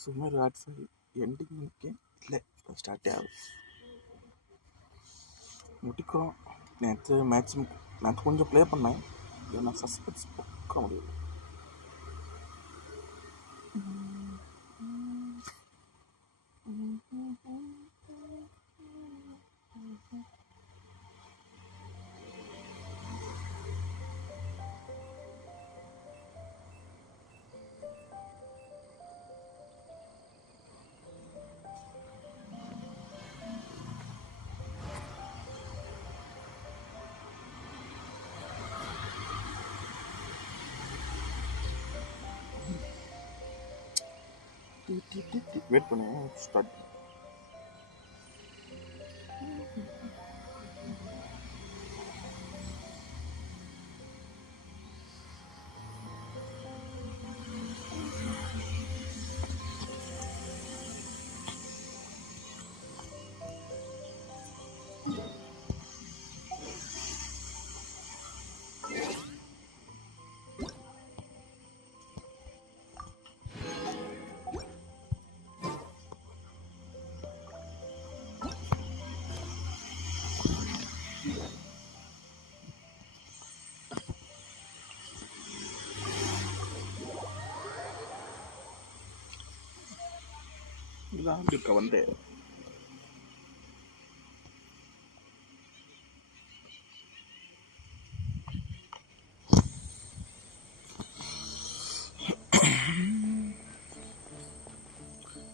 Sumeru ad file ending இல்லை இப்போ ஸ்டார்ட்டே ஆகும் முடிக்கிறோம். நேற்று நேற்று கொஞ்சம் ப்ளே பண்ணேன். நான் சஸ்பென்ஸ் பார்க்க முடியல. வெயிட் பண்ணுங்க, ஸ்டார்ட். இதான் இருக்க வந்து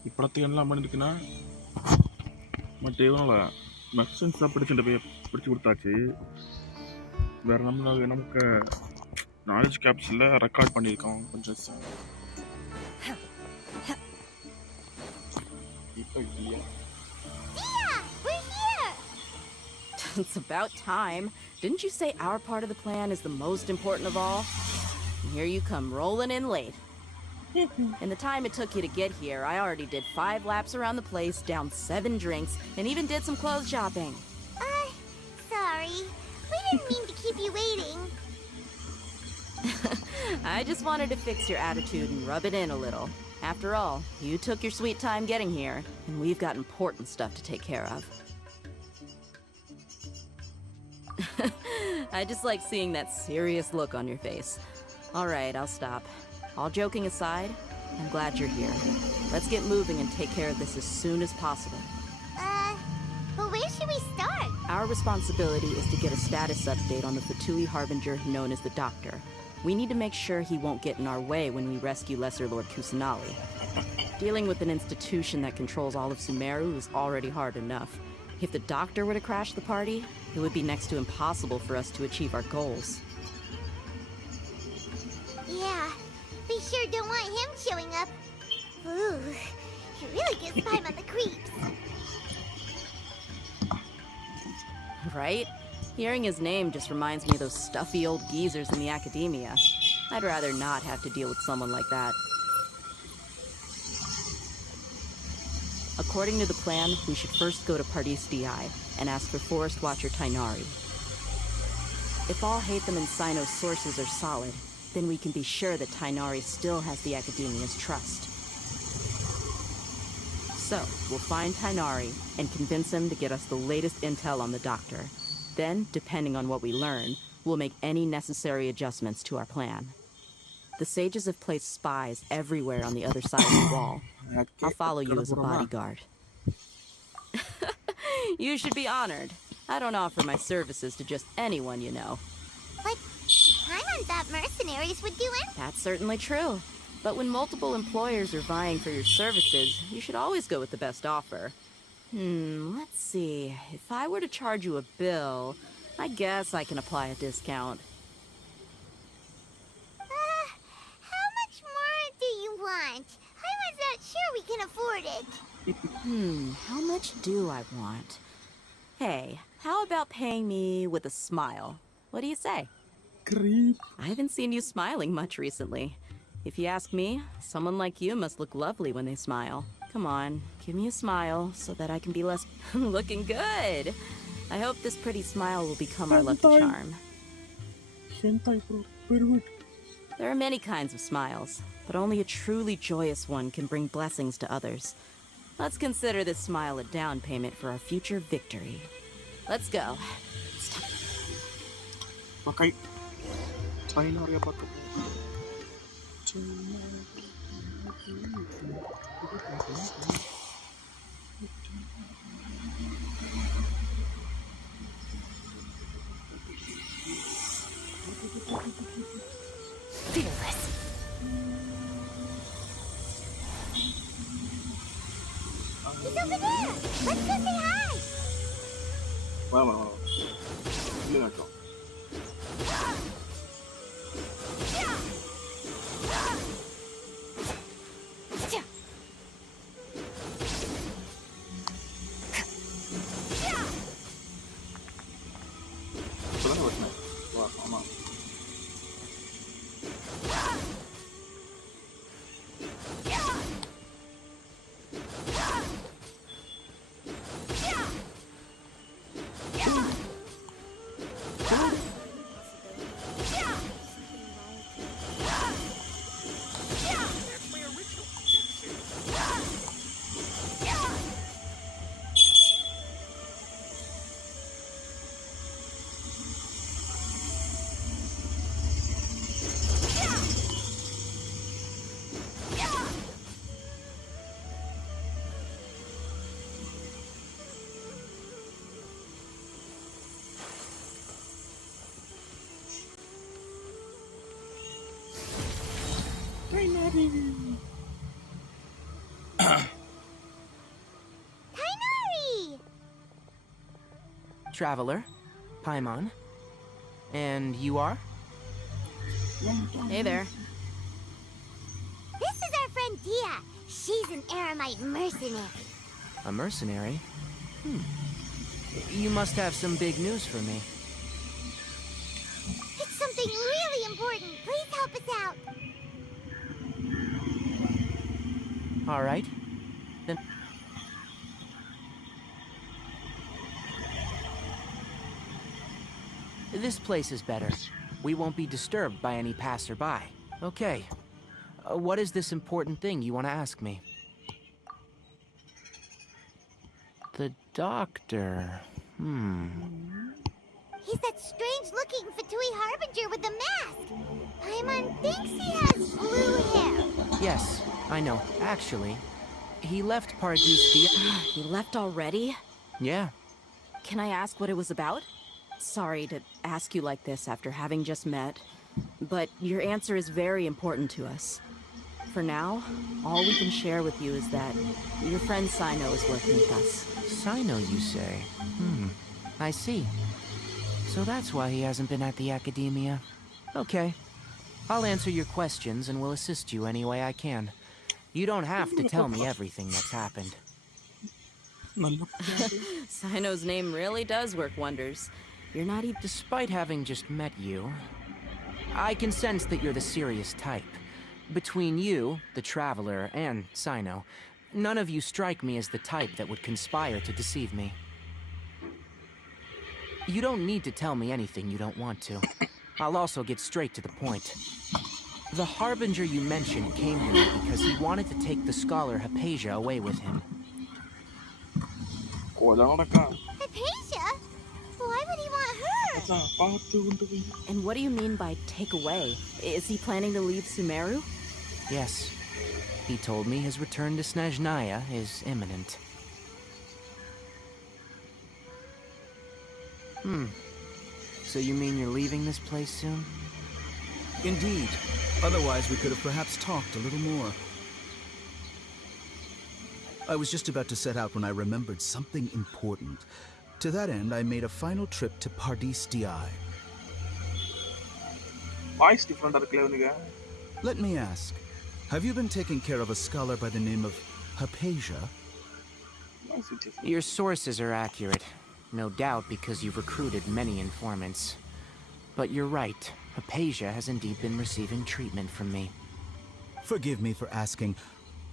இப்படத்துக்கு என்னலாம் பண்ணிருக்குன்னா மற்ற இவங்கள மெக்சன்ஸ்லாம் பிடிச்சு கொடுத்தாச்சு. வேற நமக்கு நாலேஜ் கேப்ஸில் ரெக்கார்ட் பண்ணியிருக்கோம் கொஞ்சம். It's about time. Didn't you say our part of the plan is the most important of all? And here you come rolling in late. In the time it took you to get here, I already did 5 laps around the place, downed 7 drinks, and even did some clothes shopping. Sorry. We didn't mean to keep you waiting. I just wanted to fix your attitude and rub it in a little. After all, you took your sweet time getting here, and we've got important stuff to take care of. I just like seeing that serious look on your face. All right, I'll stop. All joking aside, I'm glad you're here. Let's get moving and take care of this as soon as possible. But where should we start? Our responsibility is to get a status update on the Fatui Harbinger known as the Doctor. We need to make sure he won't get in our way when we rescue Lesser Lord Kusanali. Dealing with an institution that controls all of Sumeru is already hard enough. If the Doctor were to crash the party, it would be next to impossible for us to achieve our goals. Yeah, we sure don't want him showing up. Ooh, he really gives Paim on the creeps. Right? Hearing his name just reminds me of those stuffy old geezers in the academia. I'd rather not have to deal with someone like that. According to the plan, we should first go to Pardis DI and ask for Forest Watcher Tainari. If all Hatham and Sino's sources are solid, then we can be sure that Tainari still has the Academia's trust. So, we'll find Tainari and convince him to get us the latest intel on the Doctor. Then, depending on what we learn, we'll make any necessary adjustments to our plan. The sages have placed spies everywhere on the other side of the wall. I'll follow you as a bodyguard. You should be honored. I don't offer my services to just anyone you know. But Paimon thought mercenaries would do it. That's certainly true. But when multiple employers are vying for your services, you should always go with the best offer. Let's see. If I were to charge you a bill, I guess I can apply a discount. How much more do you want? I was not sure we can afford it. How much do I want? Hey, how about paying me with a smile? What do you say? Creep. I haven't seen you smiling much recently. If you ask me, someone like you must look lovely when they smile. Come on, give me a smile so that I can be less looking good. I hope this pretty smile will become our lucky charm. There are many kinds of smiles, but only a truly joyous one can bring blessings to others. Let's consider this smile a down payment for our future victory. Let's go. Pakai trainer ya pakai. Fearless. He's over there. Let's go say hi. Wow. Ini nggak kau? Sebenarnya buat naik. Wah, sama. Kainari! Traveler, Paimon. And you are? Hey there. This is our friend Dia. She's an Aramite mercenary. A mercenary? You must have some big news for me. It's something really important. Please help us out. All right. Then this place is better. We won't be disturbed by any passerby. Okay. What is this important thing you want to ask me? The doctor. He's that strange-looking Fatui Harbinger with the mask. Paimon thinks he has blue hair. Yes, I know. Actually, he left Paradis. He left already? Yeah. Can I ask what it was about? Sorry to ask you like this after having just met, but your answer is very important to us. For now, all we can share with you is that your friend Sino is working with us. Sino, you say? I see. So that's why he hasn't been at the academia. Okay. I'll answer your questions and will assist you any way I can. You don't have to tell me everything that's happened. Sino's name really does work wonders. You're not even... Despite having just met you, I can sense that you're the serious type. Between you, the Traveler, and Sino, none of you strike me as the type that would conspire to deceive me. You don't need to tell me anything you don't want to. I'll also get straight to the point. The Harbinger you mentioned came here because he wanted to take the scholar Hypatia away with him. Hypatia? Why would he want her? And what do you mean by take away? Is he planning to leave Sumeru? Yes. He told me his return to Snezhnaya is imminent. So you mean you're leaving this place soon? Indeed. Otherwise, we could have perhaps talked a little more. I was just about to set out when I remembered something important. To that end, I made a final trip to Paradis Di. Voice different இருக்குல்ல. Let me ask, have you been taking care of a scholar by the name of Hypatia? Your sources are accurate. No doubt because you've recruited many informants. But you're right. Hypatia has indeed been receiving treatment from me. Forgive me for asking,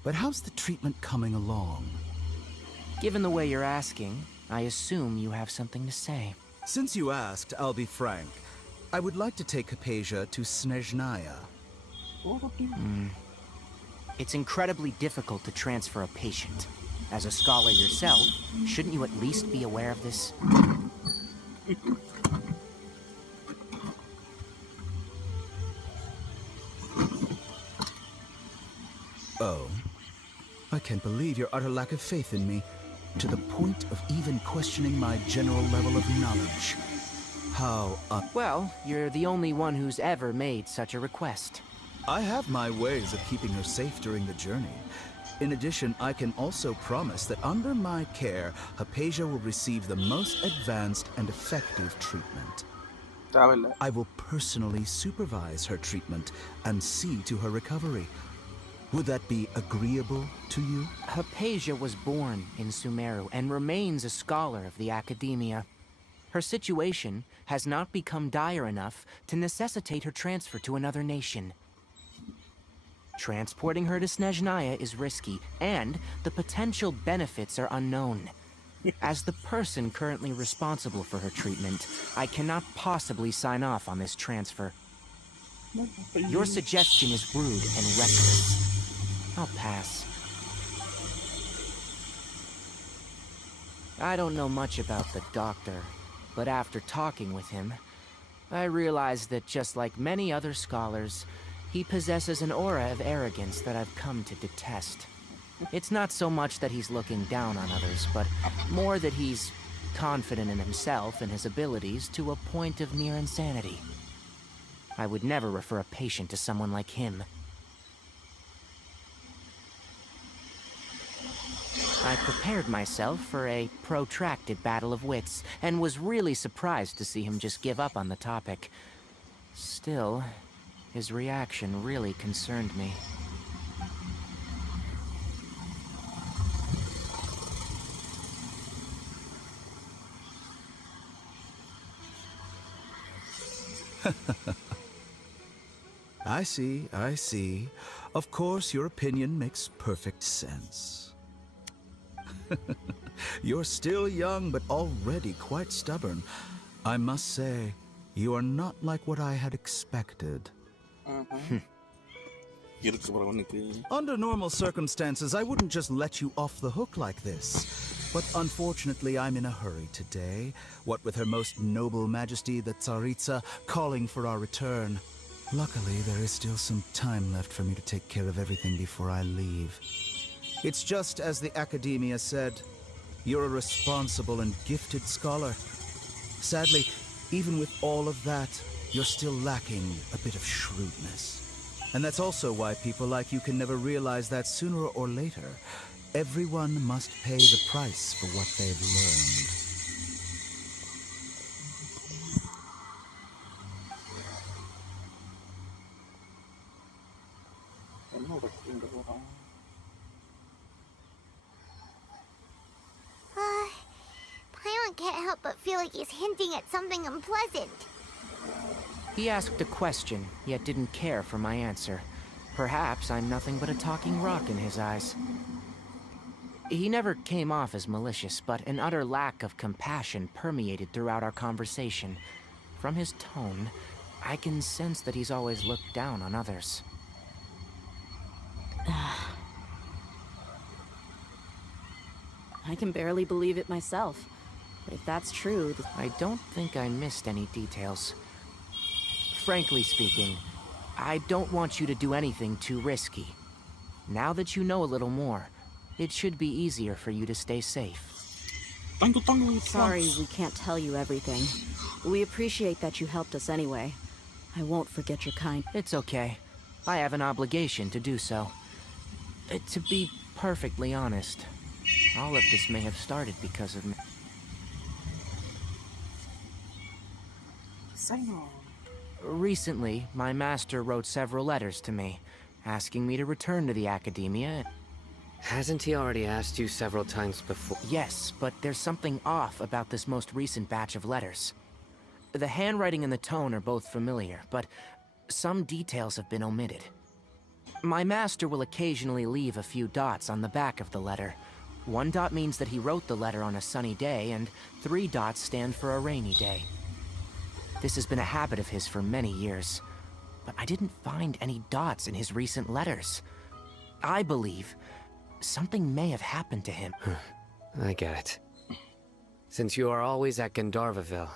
but how's the treatment coming along? Given the way you're asking, I assume you have something to say. Since you asked, I'll be frank. I would like to take Hypatia to Snezhnaya. It's incredibly difficult to transfer a patient. As a scholar yourself, shouldn't you at least be aware of this? Oh. I can't believe your utter lack of faith in me, to the point of even questioning my general level of knowledge. How Well, you're the only one who's ever made such a request. I have my ways of keeping her safe during the journey. In addition, I can also promise that under my care, Hypatia will receive the most advanced and effective treatment. Travel. I will personally supervise her treatment and see to her recovery. Would that be agreeable to you? Hypatia was born in Sumeru and remains a scholar of the academia. Her situation has not become dire enough to necessitate her transfer to another nation. Transporting her to Snezhnaya is risky, and the potential benefits are unknown. As the person currently responsible for her treatment, I cannot possibly sign off on this transfer. Your suggestion is rude and reckless. I'll pass. I don't know much about the doctor, but after talking with him, I realized that just like many other scholars, he possesses an aura of arrogance that I've come to detest. It's not so much that he's looking down on others, but more that he's confident in himself and his abilities to a point of near insanity. I would never refer a patient to someone like him. I prepared myself for a protracted battle of wits, and was really surprised to see him just give up on the topic. Still, his reaction really concerned me. I see, I see. Of course, your opinion makes perfect sense. You're still young, but already quite stubborn. I must say, you are not like what I had expected. Under normal circumstances, I wouldn't just let you off the hook like this. But unfortunately, I'm in a hurry today, what with Her Most Noble Majesty the Tsaritsa calling for our return. Luckily, there is still some time left for me to take care of everything before I leave. It's just as the Academia said, you're a responsible and gifted scholar. Sadly, even with all of that, you're still lacking a bit of shrewdness. And that's also why people like you can never realize that sooner or later, everyone must pay the price for what they've learned. Paimon can't help but feel like he's hinting at something unpleasant. He asked a question, yet didn't care for my answer. Perhaps I'm nothing but a talking rock in his eyes. He never came off as malicious, but an utter lack of compassion permeated throughout our conversation. From his tone, I can sense that he's always looked down on others. I can barely believe it myself. But if that's true, I don't think I missed any details. Frankly speaking, I don't want you to do anything too risky. Now that you know a little more, it should be easier for you to stay safe. sorry we can't tell you everything. We appreciate that you helped us anyway. I won't forget your kind. It's okay. I have an obligation to do so. To be perfectly honest, all of this may have started because of me. Recently, my master wrote several letters to me, asking me to return to the Academia. Hasn't he already asked you several times before? Yes, but there's something off about this most recent batch of letters. The handwriting and the tone are both familiar, but some details have been omitted. My master will occasionally leave a few dots on the back of the letter. 1 dot means that he wrote the letter on a sunny day, and 3 dots stand for a rainy day. This has been a habit of his for many years, but I didn't find any dots in his recent letters. I believe something may have happened to him. I get it. Since you are always at Gandharvaville,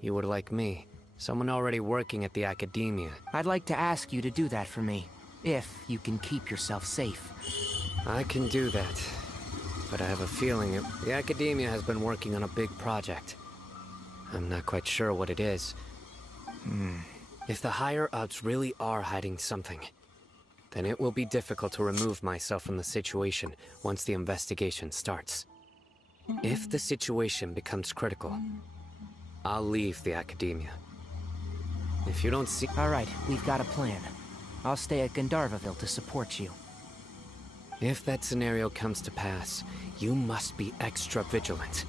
you would like me, someone already working at the academia. I'd like to ask you to do that for me, if you can keep yourself safe. I can do that, but I have a feeling the academia has been working on a big project. I'm not quite sure what it is. If the higher-ups really are hiding something, then it will be difficult to remove myself from the situation once the investigation starts. If the situation becomes critical, I'll leave the academia. If you don't see— All right, we've got a plan. I'll stay at Gandharvaville to support you. If that scenario comes to pass, you must be extra vigilant.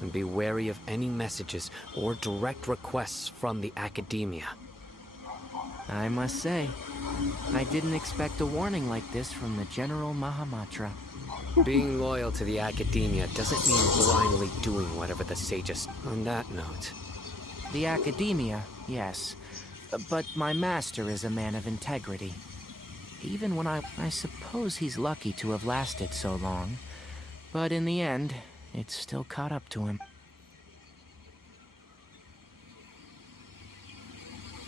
And be wary of any messages or direct requests from the academia. I must say, I didn't expect a warning like this from the General Mahamatra. Being loyal to the academia doesn't mean blindly doing whatever the sages— On that note, The academia, yes. But my master is a man of integrity. Even when I suppose he's lucky to have lasted so long. But in the end, it's still caught up to him.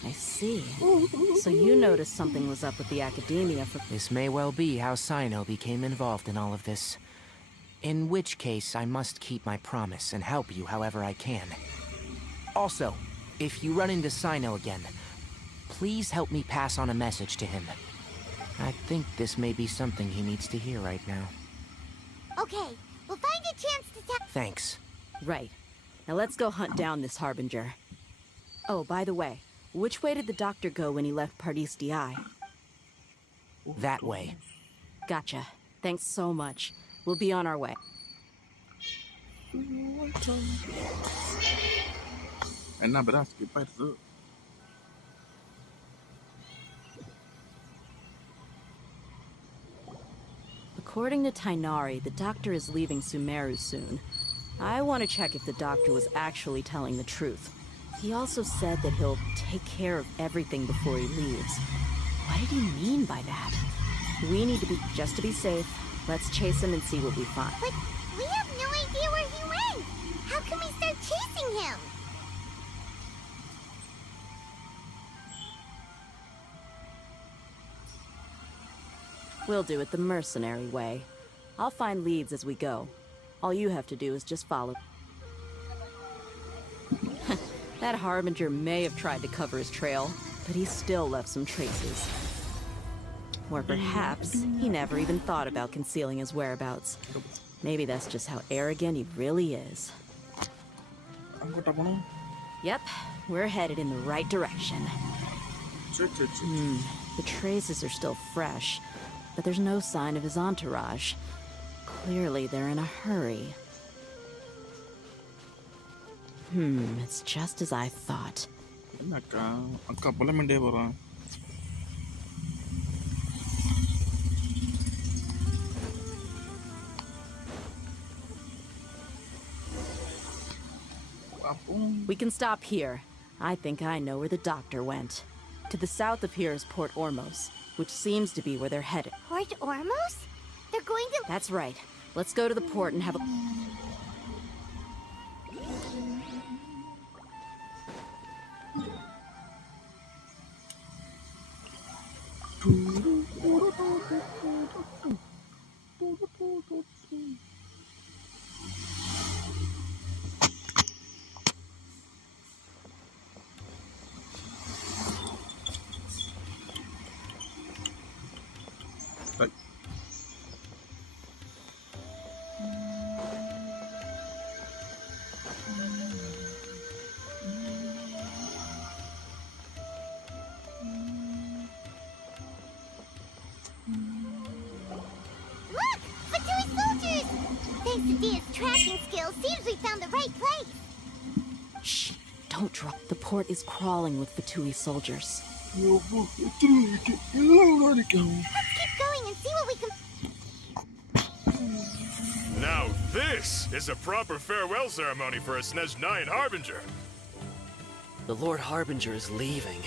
I see. So you noticed something was up with the academia for— This may well be how Sino became involved in all of this. In which case, I must keep my promise and help you however I can. Also, if you run into Sino again, please help me pass on a message to him. I think this may be something he needs to hear right now. Okay, we'll find a chance to tell. Thanks. Right. Now let's go hunt down this Harbinger. Oh, by the way, which way did the doctor go when he left Pardis DI? That way. Gotcha. Thanks so much. We'll be on our way. എന്നാ ബരാ സ്കിപ്പായിരുന്നു. According to Tainari, the doctor is leaving Sumeru soon. I want to check if the doctor was actually telling the truth. He also said that he'll take care of everything before he leaves. What did he mean by that? We need to be— just to be safe, let's chase him and see what we find. But we have no idea where he went. How can we start chasing him? We'll do it the mercenary way. I'll find leads as we go. All you have to do is just follow. That Harbinger may have tried to cover his trail, but he still left some traces. Or perhaps he never even thought about concealing his whereabouts. Maybe that's just how arrogant he really is. അങ്ങോട്ടാ പോണേ? Yep, we're headed in the right direction. The traces are still fresh, but there's no sign of his entourage. Clearly they're in a hurry. It's just as I thought. എന്നക്കാ അക്ക പൊലമണ്ടേ പോറാ. We can stop here. I think I know where the doctor went. To the south of here is Port Ormos, which seems to be where they're headed. Port Ormos? They're going to. That's right. Let's go to the port and have a— Look! Fatui soldiers! Thanks to Dia's tracking skills, seems we found the right place. Shh! Don't drop. The port is crawling with Fatui soldiers. Let's keep going and see what we can. Now this is a proper farewell ceremony for a SNES 9 Harbinger. The Lord Harbinger is leaving.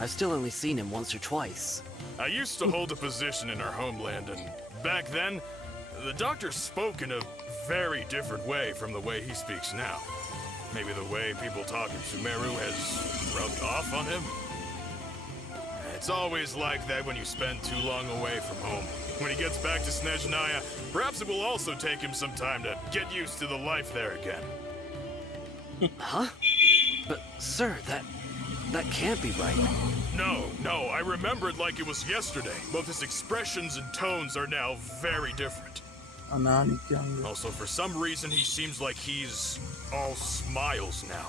I've still only seen him once or twice. I used to hold a position in our homeland, and back then, the doctor spoke in a very different way from the way he speaks now. Maybe the way people talk in Sumeru has rubbed off on him? It's always like that when you spend too long away from home. When he gets back to Snezhnaya, perhaps it will also take him some time to get used to the life there again. Huh? But, sir, that can't be right. No, I remember it like it was yesterday. Both his expressions and tones are now very different. Also, for some reason, he seems like he's all smiles now.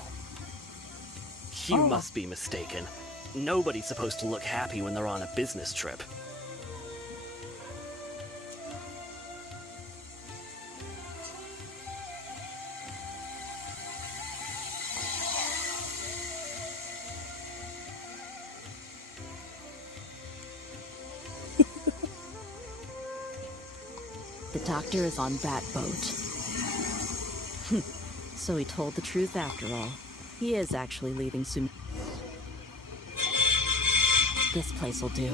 You must be mistaken. Nobody's supposed to look happy when they're on a business trip. The doctor is on that boat. So he told the truth after all. He is actually leaving soon. This place will do.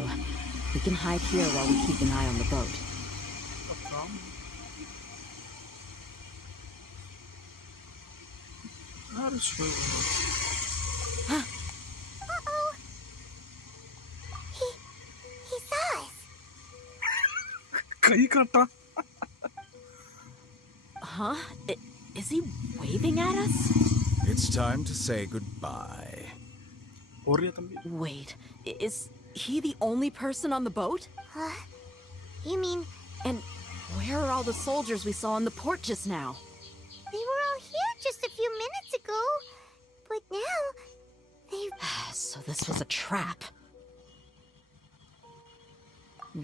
We can hide here while we keep an eye on the boat. Uh-oh. He saw us. Huh? Is he waving at us? It's time to say goodbye. Wait, is he the only person on the boat? You mean And where are all the soldiers we saw in the port just now? they were all here just a few minutes ago? But now, they've... So this was a trap.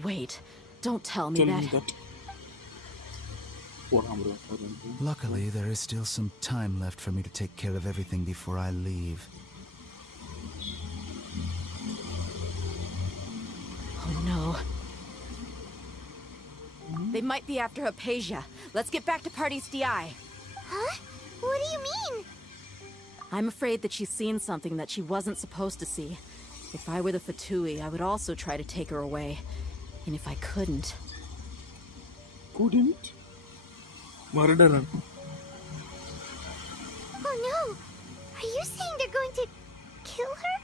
Wait, don't tell me that... Luckily, there is still some time left for me to take care of everything before I leave. Oh no. They might be after Hypatia. Let's get back to Party's DI. Huh? What do you mean? I'm afraid that she's seen something that she wasn't supposed to see. If I were the Fatui, I would also try to take her away. And if I couldn't... Murderer. Oh no! Are you saying they're going to kill her?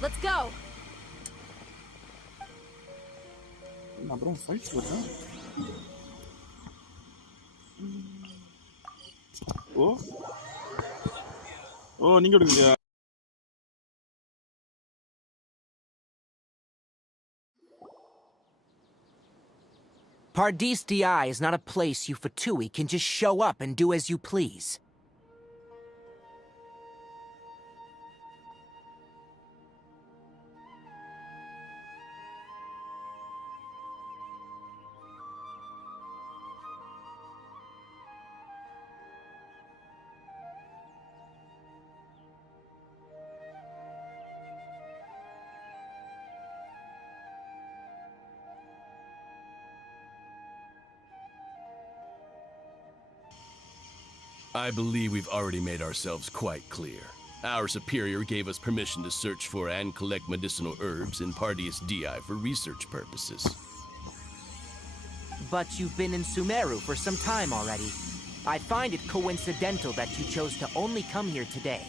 Let's go! Fight நீங்க எடுக்கலையா? Pardis DI is not a place you Fatui can just show up and do as you please. I believe we've already made ourselves quite clear. Our superior gave us permission to search for and collect medicinal herbs in Pardius DI for research purposes. But you've been in Sumeru for some time already. I find it coincidental that you chose to only come here today.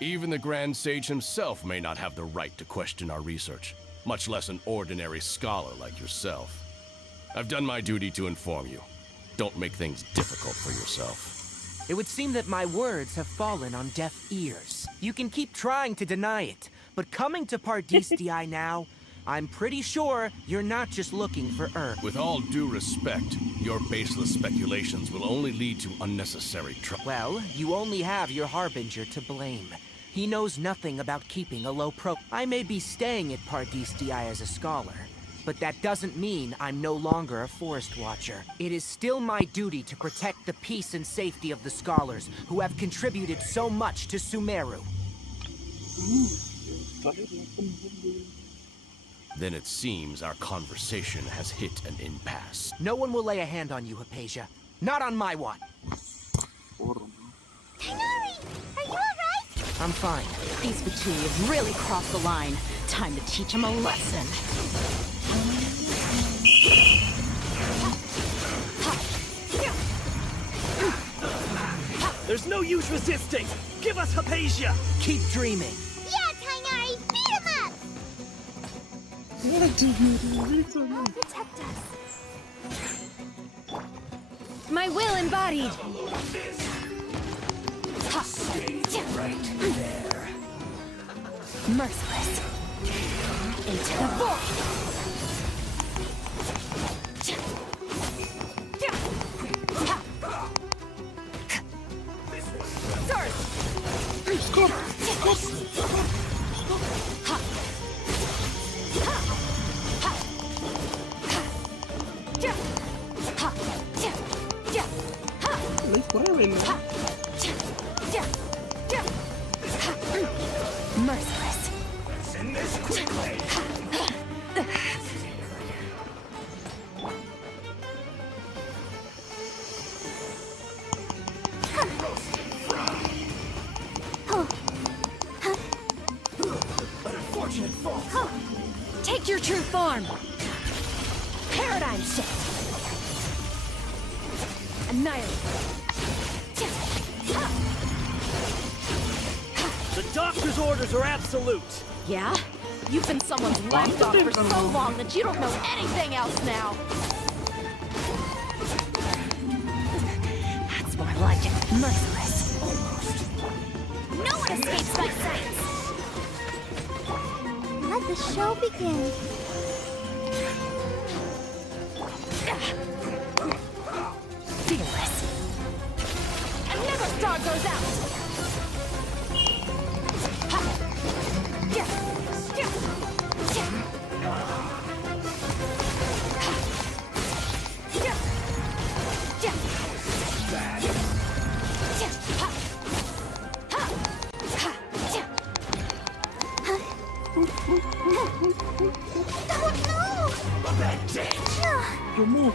Even the Grand Sage himself may not have the right to question our research, much less an ordinary scholar like yourself. I've done my duty to inform you. Don't make things difficult for yourself. It would seem that my words have fallen on deaf ears. You can keep trying to deny it, but coming to Pardis DI now, I'm pretty sure you're not just looking for Earth. With all due respect, your baseless speculations will only lead to unnecessary trouble. Well, you only have your Harbinger to blame. He knows nothing about keeping a low pro. I may be staying at Pardis DI as a scholar, but that doesn't mean I'm no longer a forest watcher. It is still my duty to protect the peace and safety of the scholars who have contributed so much to Sumeru. Then it seems our conversation has hit an impasse. No one will lay a hand on you, Hypatia. Not on my watch. Tighnari! Are you alright? I'm fine. These Fatui have really crossed the line. Time to teach them a lesson. There's no use resisting! Give us Hypatia! Keep dreaming. Yeah, Tainari, beat him up! Protect us. My will embodied. Right there. Merciless. Into the void. Merciless. Send this quickly. Unfortunate fall. Take your true form. Paradigm shift. Annihilate. The doctor's orders are absolute! Yeah? You've been someone's lapdog for so long that you don't know anything else now. That's more like it. Merciless. No one escapes my sight. Let the show begin. Fearless. Another star goes out.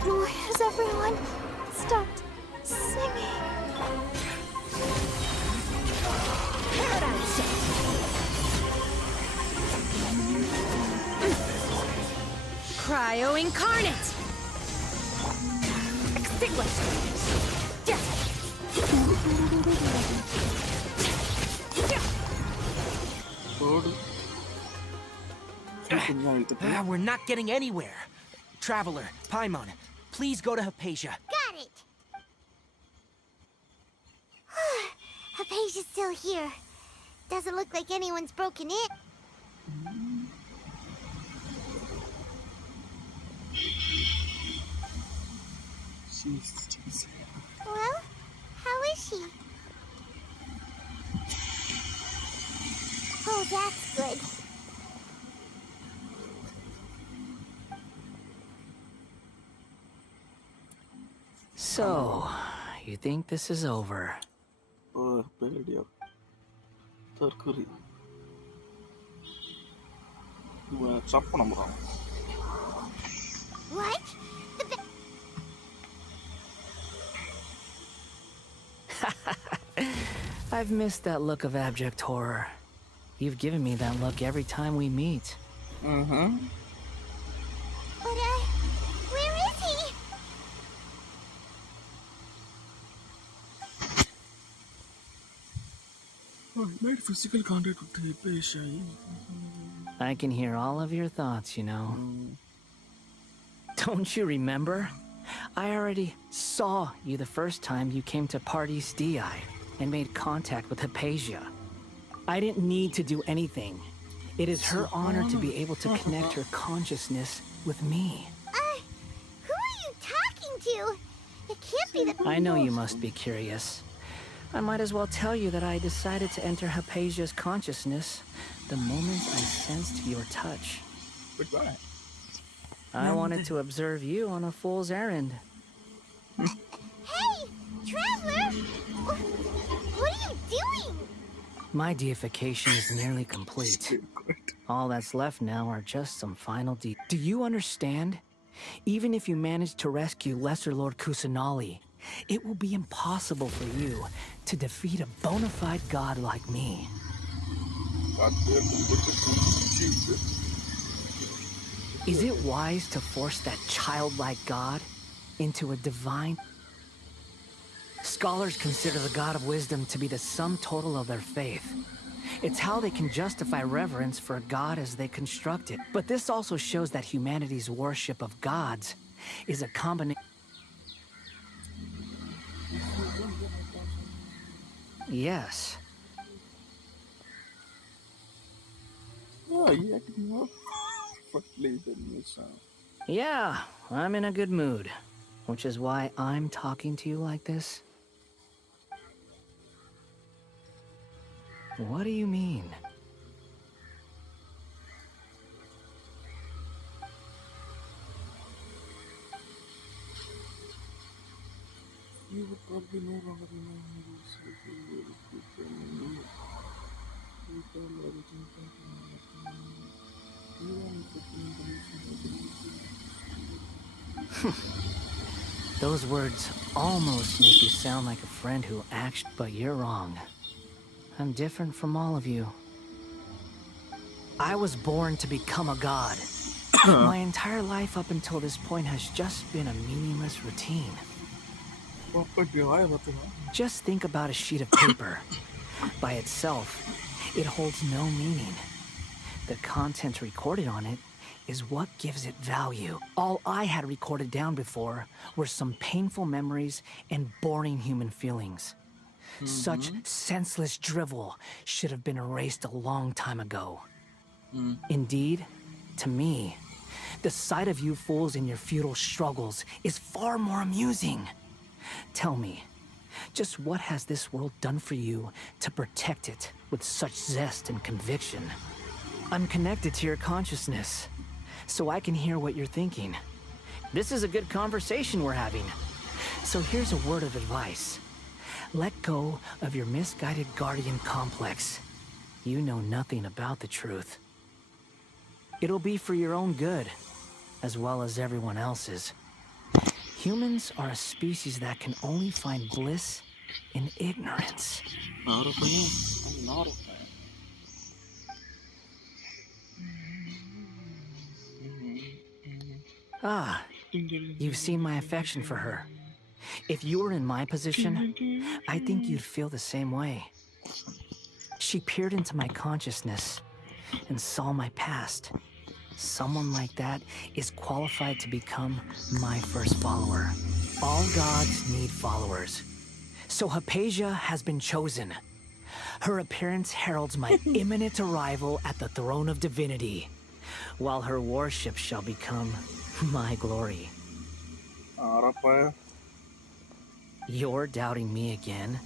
Why has everyone stopped singing? Paradigm shift. Cryo incarnate. Extinguish. We're not getting anywhere. Traveler, Paimon, please go to Hypatia. Got it! Hypatia's still here. Doesn't look like anyone's broken it. Well, how is she? Oh, that's good. So, you think this is over? Dia terkeri. Siapa nama kamu? What? I've missed that look of abject horror. You've given me that look every time we meet. But, where is he? I made physical contact with Hypatia. I can hear all of your thoughts, you know. Don't you remember? I already saw you the first time you came to Party's DI and made contact with Hypatia. I didn't need to do anything. It is her honor to be able to connect her consciousness with me. Who are you talking to? It can't be the... I know you must be curious. I might as well tell you that I decided to enter Hypatia's consciousness the moment I sensed your touch. Goodbye. I wanted to observe you on a fool's errand. Hey, Traveler! What are you doing? My deification is nearly complete. All that's left now are just some final Do you understand? Even if you manage to rescue Lesser Lord Kusanali, it will be impossible for you to defeat a bona fide god like me. Is it wise to force that childlike god into a divine? Scholars consider the god of wisdom to be the sum total of their faith. It's how they can justify reverence for a god as they construct it. But this also shows that humanity's worship of gods is a combination. Yes. Yeah, I'm in a good mood, which is why I'm talking to you like this. What do you mean? You would probably no longer remain in this Those words almost make you sound like a friend who acts, but you're wrong. I'm different from all of you. I was born to become a god. My entire life up until this point has just been a meaningless routine. Just think about a sheet of paper. By itself, it holds no meaning. The content recorded on it is what gives it value. All I had recorded down before were some painful memories and boring human feelings. Such senseless drivel should have been erased a long time ago. Indeed, to me, the sight of you fools in your futile struggles is far more amusing. Tell me, just what has this world done for you to protect it with such zest and conviction? I'm connected to your consciousness, so I can hear what you're thinking. This is a good conversation we're having. So here's a word of advice. Let go of your misguided guardian complex. You know nothing about the truth. It'll be for your own good, as well as everyone else's. Humans are a species that can only find bliss in ignorance. Not a fan. I'm not a fan. Ah, you've seen my affection for her. If you were in my position, I think you'd feel the same way. She peered into my consciousness and saw my past. Someone like that is qualified to become my first follower. All gods need followers. So Hypatia has been chosen. Her appearance heralds my imminent arrival at the throne of divinity, while her worship shall become my glory. You're doubting me again?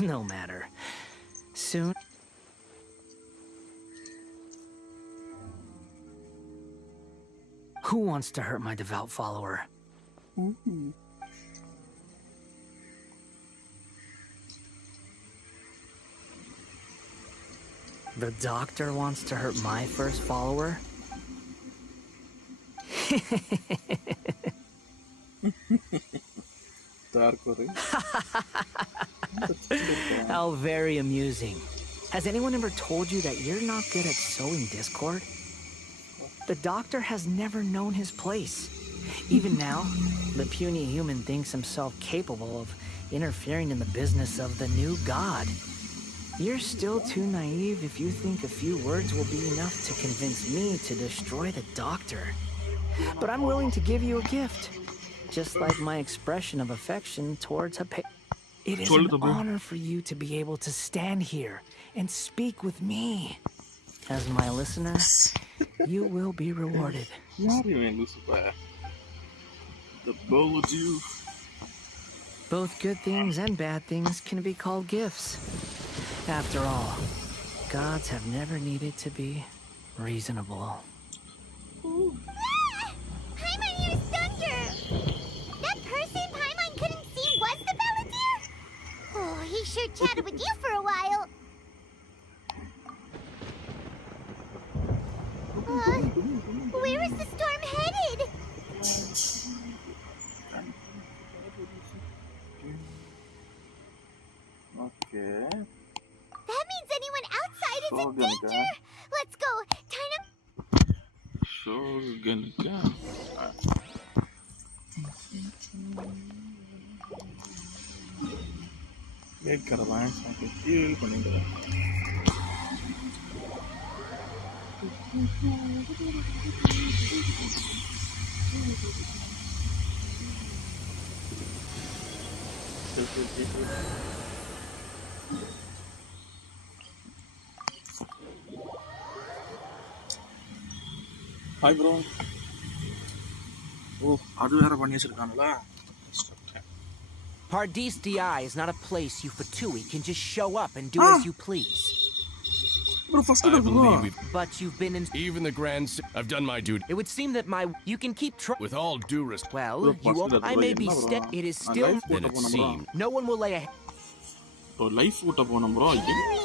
No matter. Soon... Who wants to hurt my devout follower? The doctor wants to hurt my first follower? How very amusing. Has anyone ever told you that you're not good at sowing discord? The doctor has never known his place. Even now, the puny human thinks himself capable of interfering in the business of the new god. You're still too naive if you think a few words will be enough to convince me to destroy the doctor. But I'm willing to give you a gift, just like my expression of affection towards Hypatia. It is an honor for you to be able to stand here and speak with me. As my listener, you will be rewarded. Both good things and bad things can be called gifts. After all, gods have never needed to be reasonable. Paimon used thunder! That person Paimon couldn't see was the Balladeer? Oh, he sure chatted with you for a while. Where is the storm headed? Okay. That means anyone outside is in danger. Let's go. Turnip. Shogunka. Wait karavan saake feel panninga. Hi bro. Oh, adu vera panni vechirukangala. Pardis DI is not a place you Fatui can just show up and do as you please. Bro, first I believe we've... But you've been in... Even the Grand... I've done my duty. It would seem that my... You can keep With all due respect... Well, you won't... I may be It is still... Then it seemed... No one will lay a... Bro, life put up on him, bro. Are you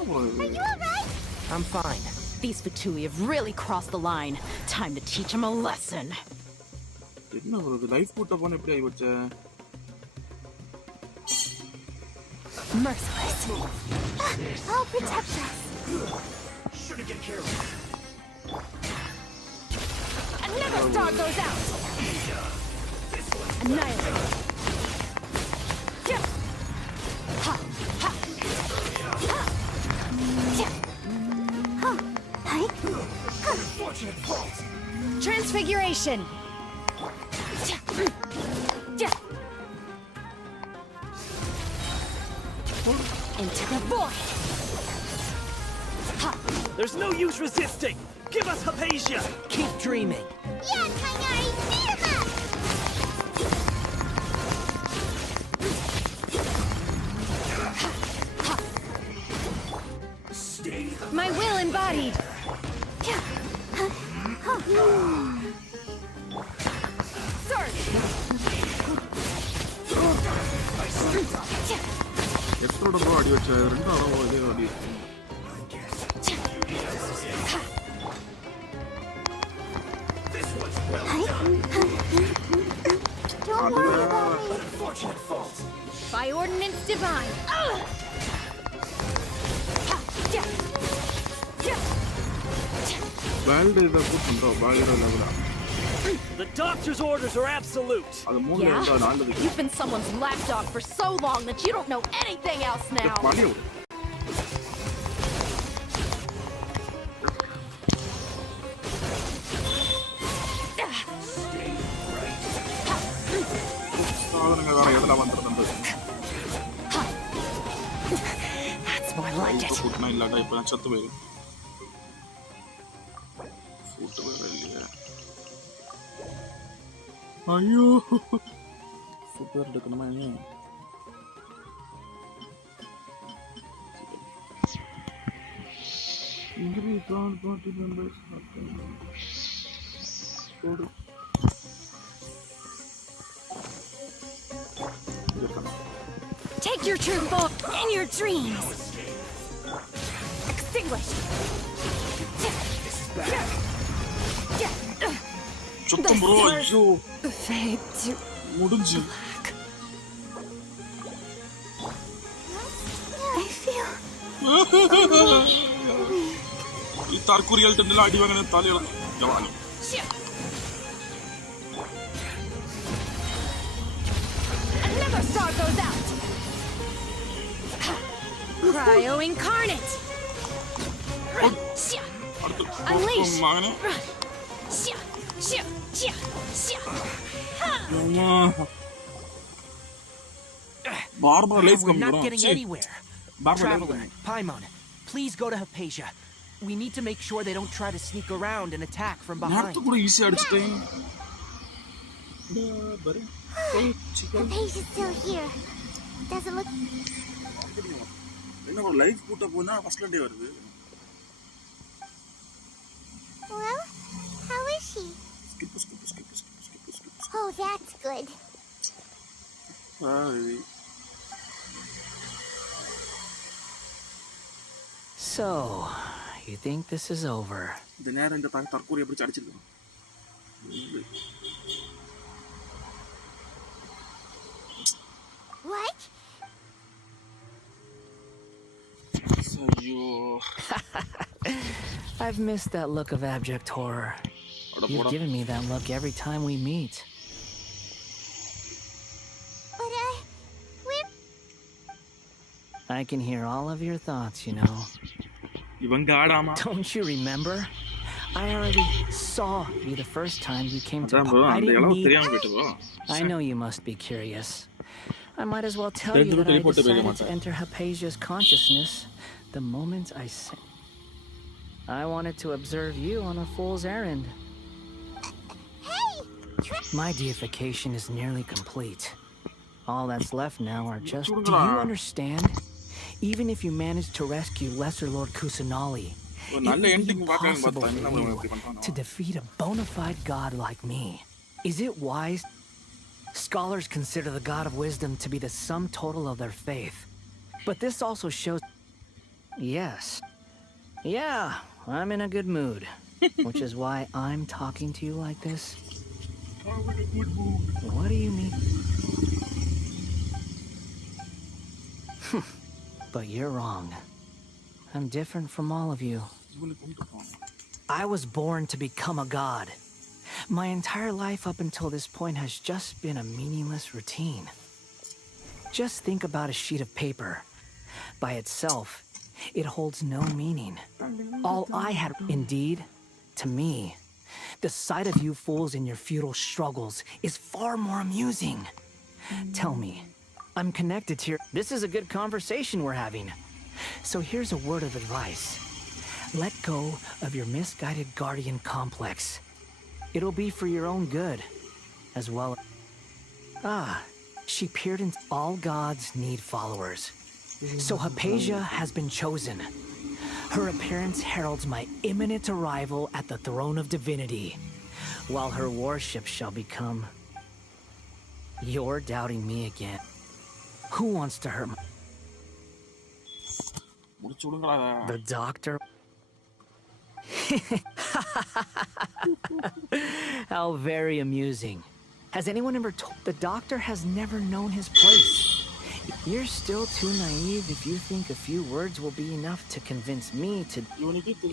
alright? I'm fine. These Fatui have really crossed the line. Time to teach them a lesson. Enna bro, the life put up on eppadi aivacha? Merciless. I'll protect us. Shouldn't get careless. Another star goes out. Annihilate. Ha, ha. Ha. Unfortunate fault. Transfiguration. Into the void. There's no use resisting. Give us Hypatia. Keep dreaming. Yeah, Kainari, beat him up. My will embodied. Episode bro adi vecha rendu aro idhe adi. Don't worry about me. Unfortunate fault. By ordinance divine. Wild is the good bro, wild is level. The doctor's orders are absolute. Adu moonu Yeah? enna naaludhu. You've been someone's lapdog for so long that you don't know anything else now. Pali. സാധനങ്ങൾ വേറെ ഏതെല്ലാം വന്നിട്ടുണ്ട്. That's more like it. Food ഇല്ലാണ്ട ഇപ്പൊ ഞാൻ ചത്തു പോയി. Food വേറെ ഇല്ല. അയ്യോ ഫുഡ് വേറെ എടുക്കണം അയ്യോ. Increase third party members. Take your true form in your dreams. Extinguished. ചത്തു ബ്രോ അയ്യോ Fade to മുടിഞ്ചു. I feel ഈ താർക്കൂരികളുടെ അടി വാങ്ങണ തലയിള ജവാനി. another star goes out. Cryo incarnate. അടുത്ത് Unleash. മകനെ barber life We're come not bro. getting anywhere. Barber Traveler, Paimon, please go to Hypatia. We need to make sure they don't try to sneak around and attack from behind. നേരത്തെ കൂടെ easy അടിച്ചിട്ടേ. Hypatia's still here. Doesn't look. என்ன bro life கூட்ட போனா ஃபர்ஸ்ட்ல டே வருது. Well, how is she? Skip. Oh, that's good. So, you think this is over? இந்த நேரம் இந்த தற்கூரி எப்படி அடிச்சிருக்கோம். What? അയ്യോ I've missed that look of abject horror. You've given me that look every time we meet. But, we're... I can hear all of your thoughts, you know. ഇവൻ ഗാഡാമാ Don't you remember? I already saw you the first time you came to... അതാ bro I didn't അന്തയാളെ need... ഒത്തിരി അങ്ങ് കിട്ടുമോ I know you must be curious. I might as well tell you that I decided to enter Hypatia's consciousness the moment I said... I wanted to observe you on a fool's errand. Hey! My deification is nearly complete. All that's left now are just... Do you understand? Even if you manage to rescue Lesser Lord Kusanali, it would be impossible for you to defeat a bona fide god like me. Is it wise? Scholars consider the god of wisdom to be the sum total of their faith. But this also shows... Yes. Yeah, I'm in a good mood. Which is why I'm talking to you like this. What do you mean? But you're wrong. I'm different from all of you. I was born to become a god. My entire life up until this point has just been a meaningless routine. Just think about a sheet of paper. By itself, it holds no meaning. All I had, indeed, to me, the sight of you fools in your futile struggles is far more amusing. Tell me, I'm connected to your... This is a good conversation we're having. So here's a word of advice. Let go of your misguided guardian complex. It'll be for your own good, as well. She peered into... All gods need followers. So Hypatia has been chosen. Her appearance heralds my imminent arrival at the throne of divinity, while her worship shall become... You're doubting me again. Who wants to hurt my... The doctor? How very amusing. Has anyone ever told... The doctor has never known his place. You're still too naive if you think a few words will be enough to convince me to...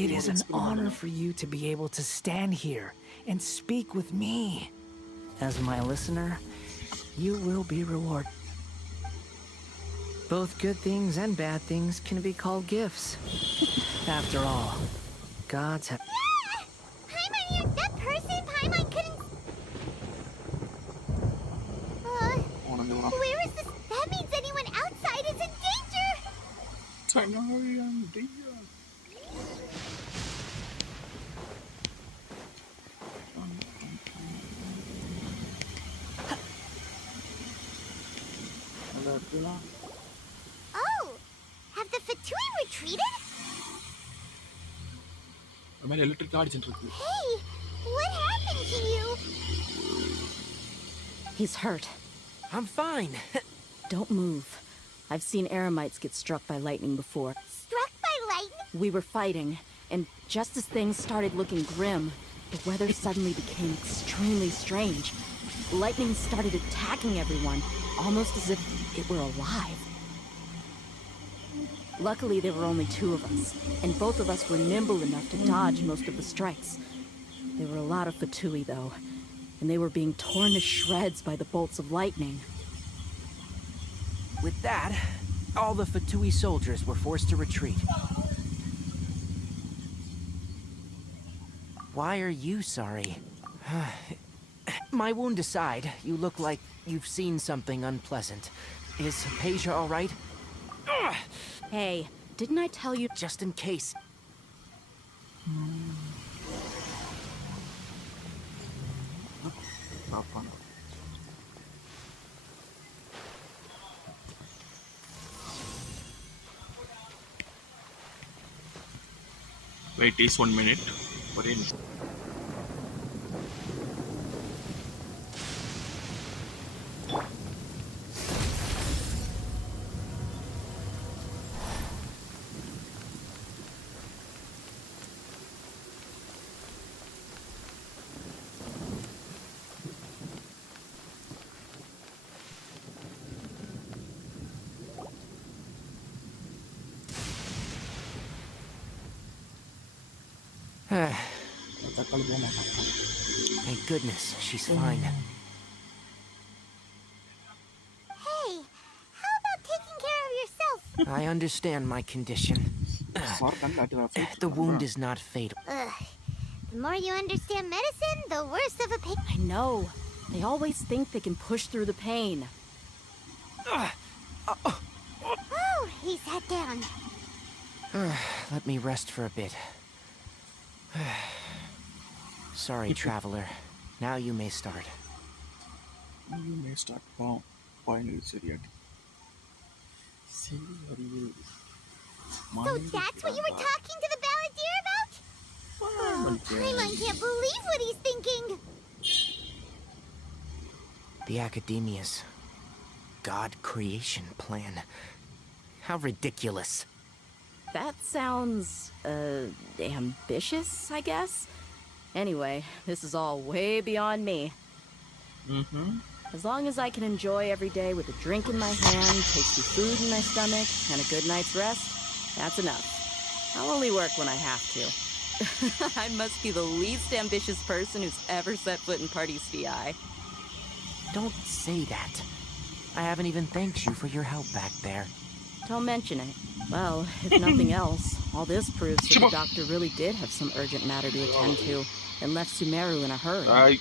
It is an honor for you to be able to stand here and speak with me. As my listener, you will be rewarded. Both good things and bad things can be called gifts. After all, gods have... Paimon, that person Paimon couldn't... Where is this? That means anyone outside is in danger! Time to hurry on, danger. Oh! Have the Fatui retreated? I'm electric guards in trouble. Hey! What happened to you? He's hurt. I'm fine. Don't move. I've seen eremites get struck by lightning before. Struck by lightning? We were fighting, and just as things started looking grim, the weather suddenly became extremely strange. Lightning started attacking everyone, almost as if it were alive. Luckily, there were only two of us, and both of us were nimble enough to dodge most of the strikes. There were a lot of Fatui, though, and they were being torn to shreds by the bolts of lightning. With that, all the Fatui soldiers were forced to retreat. Why are you sorry? My wound aside, you look like you've seen something unpleasant. Is Hypatia all right? Hey, didn't I tell you? Just in case. Wait, is 1 minute. But in Thank goodness, she's fine. Hey, how about taking care of yourself? I understand my condition. The wound is not fatal. Ugh. The more you understand medicine, the worse of a pain. I know. They always think they can push through the pain. Oh, he sat down. Let me rest for a bit. Sorry, traveler. Now you may start. You may start. Wow. Finally, serious. So that's what you were talking to the balladeer about? Oh, Paimon can't believe what he's thinking. The Academia's God creation plan. How ridiculous. That sounds, ambitious, I guess? Anyway, this is all way beyond me. As long as I can enjoy every day with a drink in my hand, tasty food in my stomach, and a good night's rest, that's enough. I'll only work when I have to. I must be the least ambitious person who's ever set foot in Party's DI. Don't say that. I haven't even thanked you for your help back there. Don't mention it. Well, if nothing else, all this proves that the doctor really did have some urgent matter to attend to and left Sumeru in a hurry.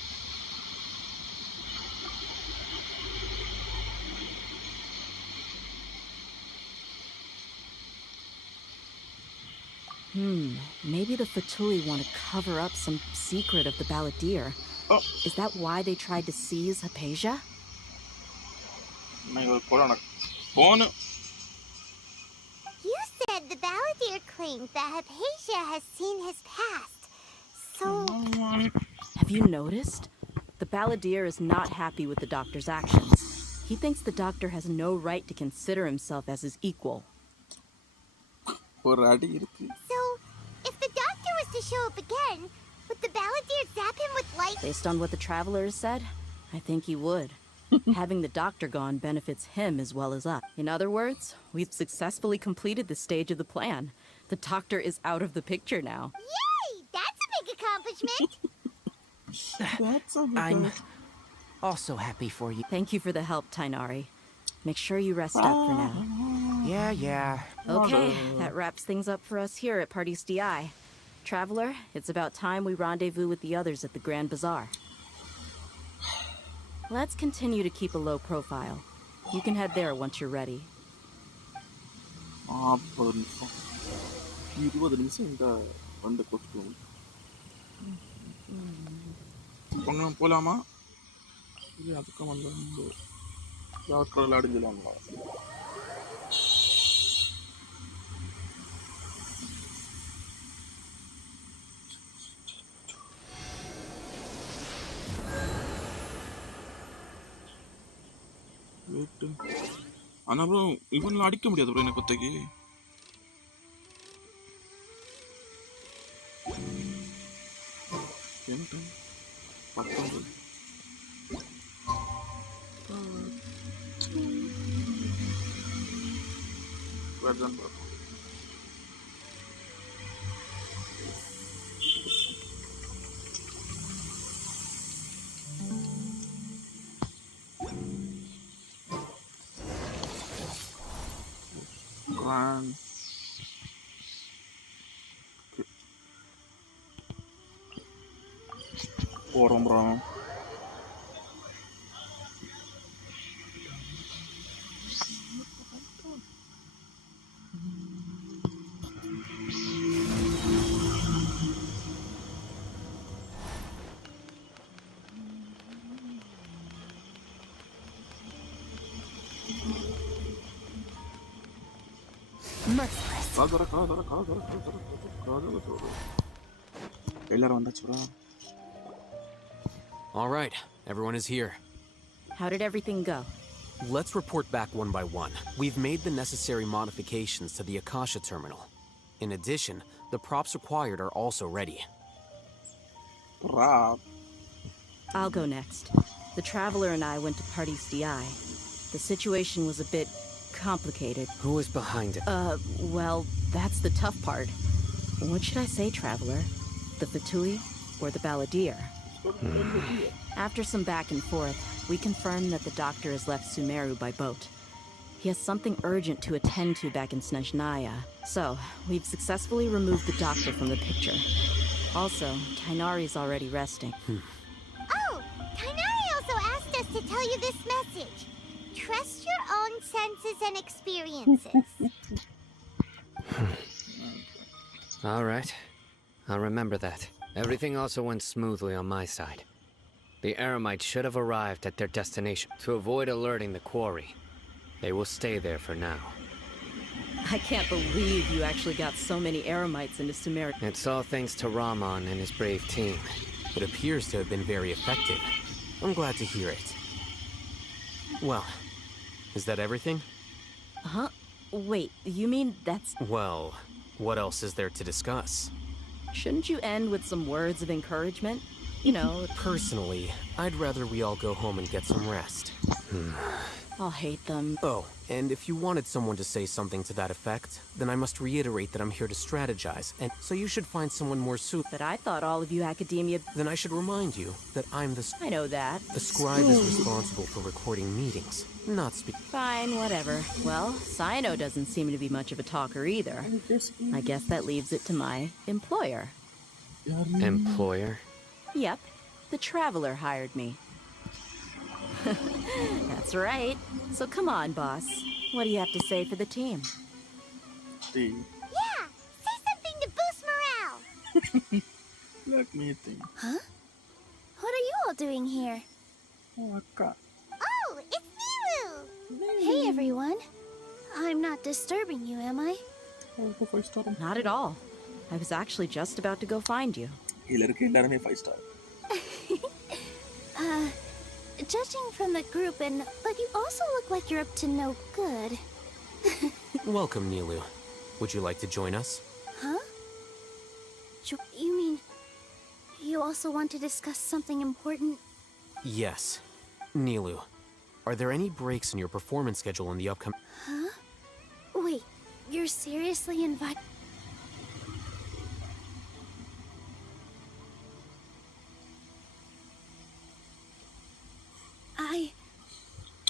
Maybe the Fatui want to cover up some secret of the balladeer. Is that why they tried to seize Hypatia? You said the balladeer claimed that Hypatia has seen his past. So... Have you noticed? The balladeer is not happy with the doctor's actions. He thinks the doctor has no right to consider himself as his equal. So, if the doctor was to show up again, would the balladeer zap him with light? Based on what the traveler has said, I think he would. Having the doctor gone benefits him as well as us. In other words, we've successfully completed this stage of the plan. The doctor is out of the picture now. Yay! That's a big accomplishment! I'm also happy for you. Thank you for the help, Tainari. Make sure you rest up for now. Yeah. Okay, that wraps things up for us here at Party's DI. Traveler, it's about time we rendezvous with the others at the Grand Bazaar. Let's continue to keep a low profile. You can head there once you're ready. 20 நிமிஷம் இந்த வந்த question போலாமா இல்லை அதுக்கும் வந்து doctor விளையாடுன்னு சொல்லுவாங்களா ஆனா அப்புறம் இவன்லாம் அடிக்க முடியாது ப்ரோ எனக்கு கொத்தைக்கு போறோம் ப்ரோ எல்லாரும் வந்தாச்சு bro All right, everyone is here. How did everything go? Let's report back one by one. We've made the necessary modifications to the Akasha terminal. In addition, the props required are also ready. I'll go next. The Traveler and I went to Party's DI. The situation was a bit complicated. Who is behind it? Well, that's the tough part. What should I say, Traveler? the Fatui or the Balladeer? After some back and forth, we confirmed that the doctor has left Sumeru by boat. He has something urgent to attend to back in Snezhnaya. So, we've successfully removed the doctor from the picture. Also, Tainari's already resting. Oh, Tainari also asked us to tell you this message. Trust your own senses and experiences. All right. I'll remember that. Everything also went smoothly on my side. The Eremites should have arrived at their destination. To avoid alerting the quarry, they will stay there for now. I can't believe you actually got so many Eremites into Sumeru. It's all thanks to Rahman and his brave team. It appears to have been very effective. I'm glad to hear it. Well, is that everything? Huh? Wait, you mean that's... Well, what else is there to discuss? Shouldn't you end with some words of encouragement? You know... Personally, I'd rather we all go home and get some rest. I'll hate them. Oh, and if you wanted someone to say something to that effect, then I must reiterate that I'm here to strategize, and so you should find someone more suitable. But I thought all of you academia... Then I should remind you that I'm the... I know that. The scribe is responsible for recording meetings, not speaking. Fine, whatever. Well, Sino doesn't seem to be much of a talker either. I guess that leaves it to my employer. Employer? Yep. The Traveler hired me. That's right. So come on, boss. What do you have to say for the team? Yeah, say something to boost morale. Let me think. Huh? What are you all doing here? Oh, it's Nilu! Hey, everyone. I'm not disturbing you, am I? Not at all. I was actually just about to go find you. Judging from the group, but you also look like you're up to no good. Welcome, Nilu. Would you like to join us? Huh? You mean you also want to discuss something important? Yes. Nilu, are there any breaks in your performance schedule in the upcoming... Huh? Wait, you're seriously invited...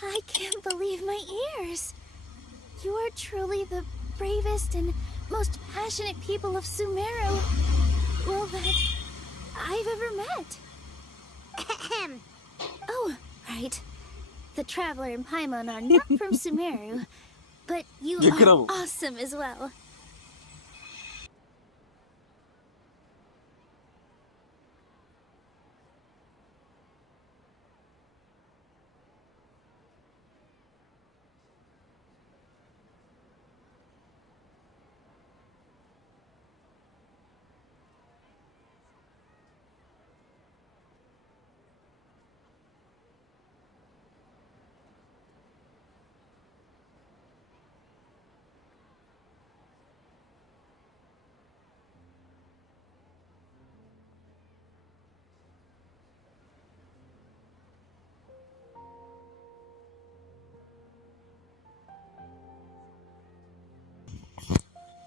I can't believe my ears. You are truly the bravest and most passionate people of Sumeru, well, that I've ever met. Oh, right. The Traveler and Paimon are not from Sumeru, but you are awesome as well.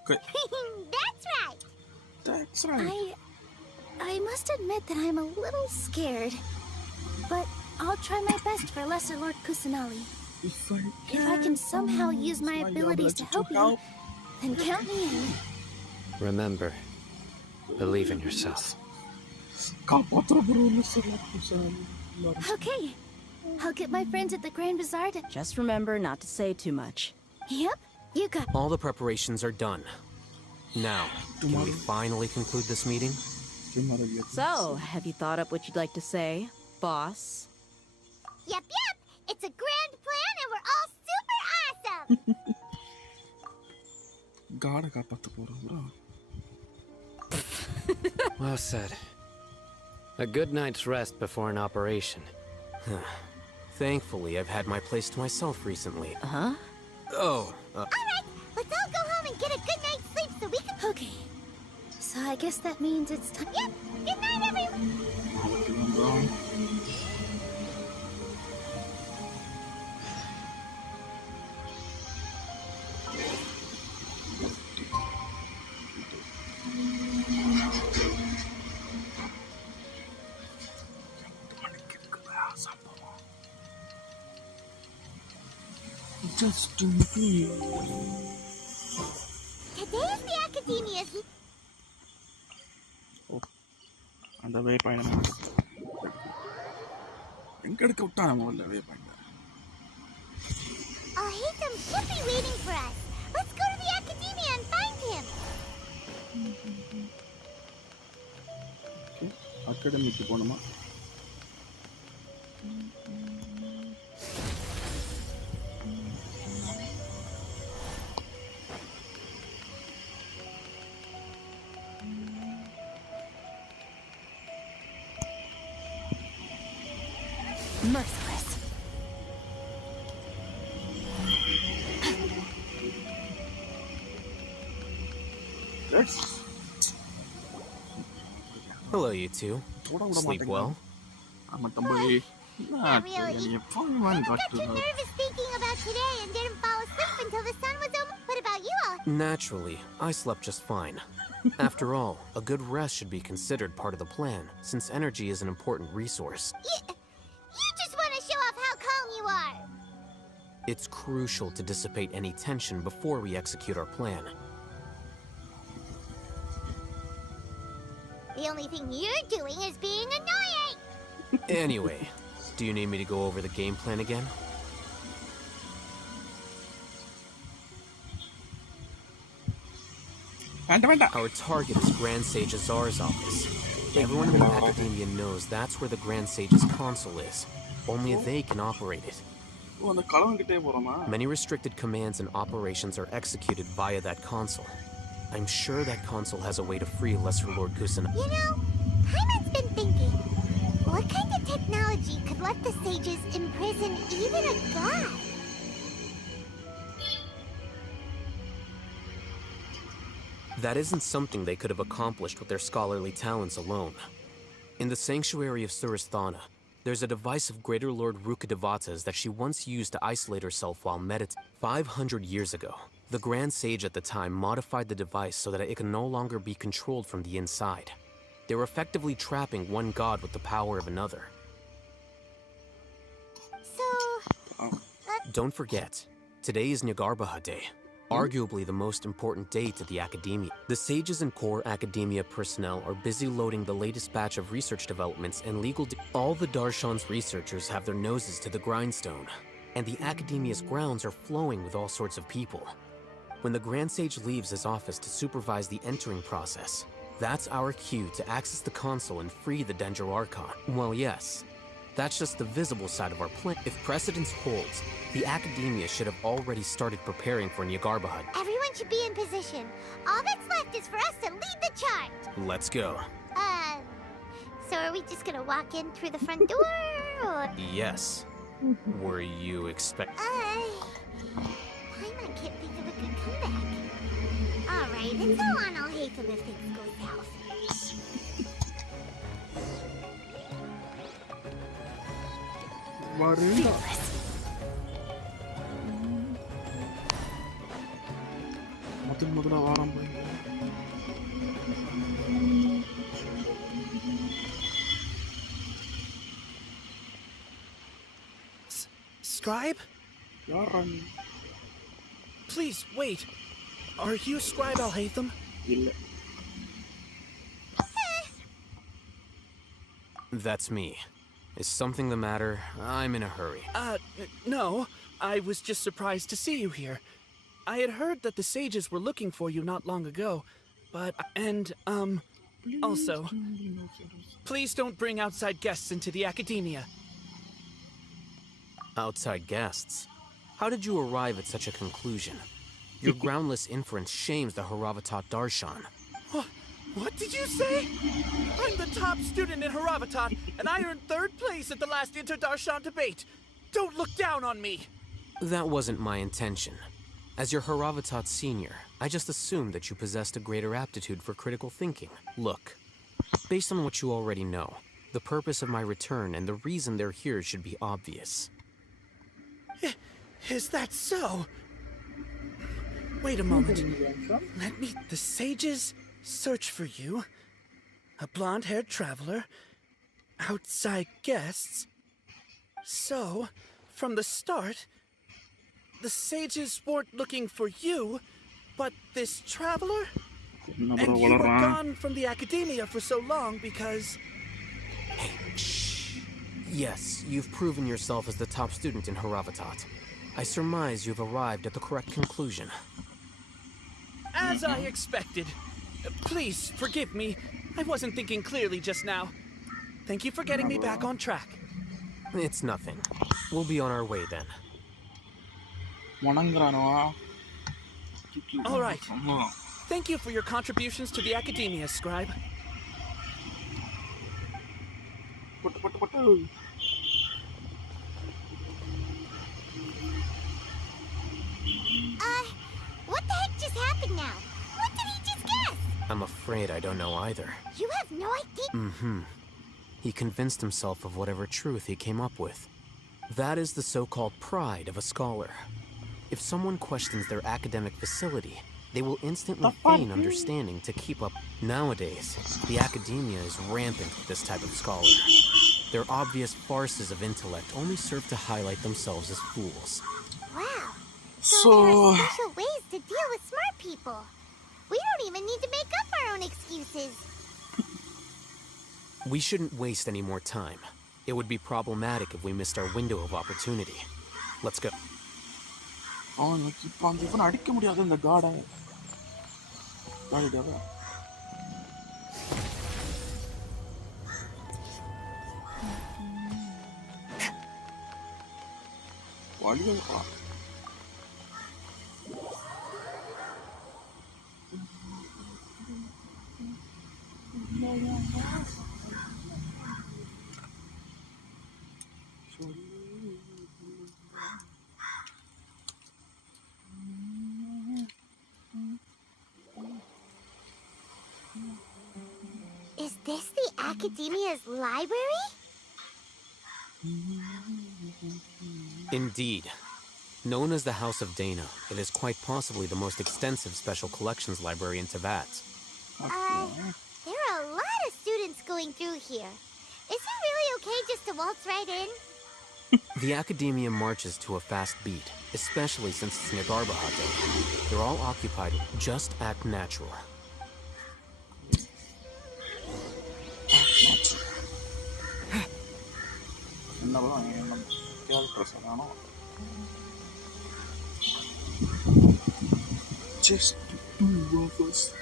Okay. That's right. That's right. I must admit that I'm a little scared, but I'll try my best for Lesser Lord Kusanali. If I can somehow use my abilities to help you, then count me in. Remember, believe in yourself. Okay, I'll get my friends at the Grand Bazaar to... Just remember not to say too much. Yep, you got... All the preparations are done. Now, can we finally conclude this meeting? So, have you thought up what you'd like to say, boss? Yep. It's a grand plan and we're all super awesome. Well said. A good night's rest before an operation. Thankfully, I've had my place to myself recently. Huh? Oh, All right, let's all go home and get a good night's sleep so we can... Okay, so I guess that means it's time... Yep, good night, everyone. Just do me. Today is the Academia's... Oh, and the waypoint. Enggak keutaan mau le waypoint. Oh, Haytham should be waiting for us. Let's go to the Academia and find him. Okay, academic போணுமா? Merciless. Let's Hello, you two. Sleep well? I'm at the way. Not really. Everyone got Got to too know. nervous thinking about today and didn't fall asleep until the sun was over. What about you all? Naturally, I slept just fine. After all, a good rest should be considered part of the plan, since energy is an important resource. You just want to show off how calm you are. It's crucial to dissipate any tension before we execute our plan. The only thing you're doing is being annoying. Anyway, do you need me to go over the game plan again? Our target is Grand Sage Azar's office. Everyone in the Academia knows that's where the Grand Sage's console is. Only they can operate it. Oh, அந்த கலவங்கிட்டே போறோமா? Many restricted commands and operations are executed via that console. I'm sure that console has a way to free Lesser Lord Kusanagi. You know, Paimon's been thinking, what kind of technology could let the sages imprison even a god? That isn't something they could have accomplished with their scholarly talents alone. In the sanctuary of Suristhana, there's a device of Greater Lord Rukkhadevata's that she once used to isolate herself while meditating. 500 years ago, the Grand Sage at the time modified the device so that it can no longer be controlled from the inside. They were effectively trapping one god with the power of another. So... Don't forget, today is Nyagarbha Day, arguably the most important day to the Academia. The sages and core Academia personnel are busy loading the latest batch of research developments and legal... All the Darshan's researchers have their noses to the grindstone, and the Academia's grounds are flowing with all sorts of people. When the Grand Sage leaves his office to supervise the entering process, that's our cue to access the console and free the Dendro Archon. Well, yes. That's just the visible side of our plan. If precedence holds, the Academia should have already started preparing for Nyagarbha. Everyone should be in position. All that's left is for us to lead the charge. Let's go. So are we just gonna walk in through the front door, or...? Yes. Were you Paimon can't think of a good comeback. Alright, it's all on I'll hate them if things go south. Varenda. முதல்ல வாரம் போய் Scribe? யாரன் Please, wait. Are you Scribe Alhaitham? இல்ல That's me. Is something the matter? I'm in a hurry. No. I was just surprised to see you here. I had heard that the sages were looking for you not long ago, but... Also, please don't bring outside guests into the Academia. Outside guests? How did you arrive at such a conclusion? Your groundless inference shames the Haravatat Darshan. What did you say? I'm the top student in Haravatat, and I earned 3rd place at the last Inter-Darshan debate. Don't look down on me! That wasn't my intention. As your Haravatat senior, I just assumed that you possessed a greater aptitude for critical thinking. Look, based on what you already know, the purpose of my return and the reason they're here should be obvious. Is that so? Wait a moment. Let me... The sages search for you. A blonde-haired traveler. Outside guests. So, from the start, the sages weren't looking for you, but this traveler? என்ன And bro you were வளர்றான் gone from the academia for so long because... Yes, you've proven yourself as the top student in Haravatat. I surmise you've arrived at the correct conclusion. As I expected. Please forgive me. I wasn't thinking clearly just now. Thank you for getting me back on track. It's nothing. We'll be on our way then. வணங்குறானோ All right. Thank you for your contributions to the academia, scribe. பட்டு பட்டு பட்டு What the heck just happened now? What did he just guess? I'm afraid I don't know either. You have no idea? Mm-hmm. He convinced himself of whatever truth he came up with. That is the so-called pride of a scholar. If someone questions their academic facility, they will instantly feign understanding to keep up. Nowadays, the academia is rampant with this type of scholar. Their obvious farces of intellect only serve to highlight themselves as fools. Wow. So there are special ways to deal with smart people. We don't even need to make up our own excuses. We shouldn't waste any more time. It would be problematic if we missed our window of opportunity. Let's go. அவனுக்கு இப்போ அந்த இவனை அடிக்க முடியாது இந்த காடை காடிடாவா வழியா Is this the academia's library? Indeed. Known as the House of Dana, it is quite possibly the most extensive special collections library in Teyvat. There are a lot of students going through here. Is it really okay just to waltz right in? The academia marches to a fast beat, especially since it's Nagarbaha Day. They're all occupied. Just act natural. Just do workers.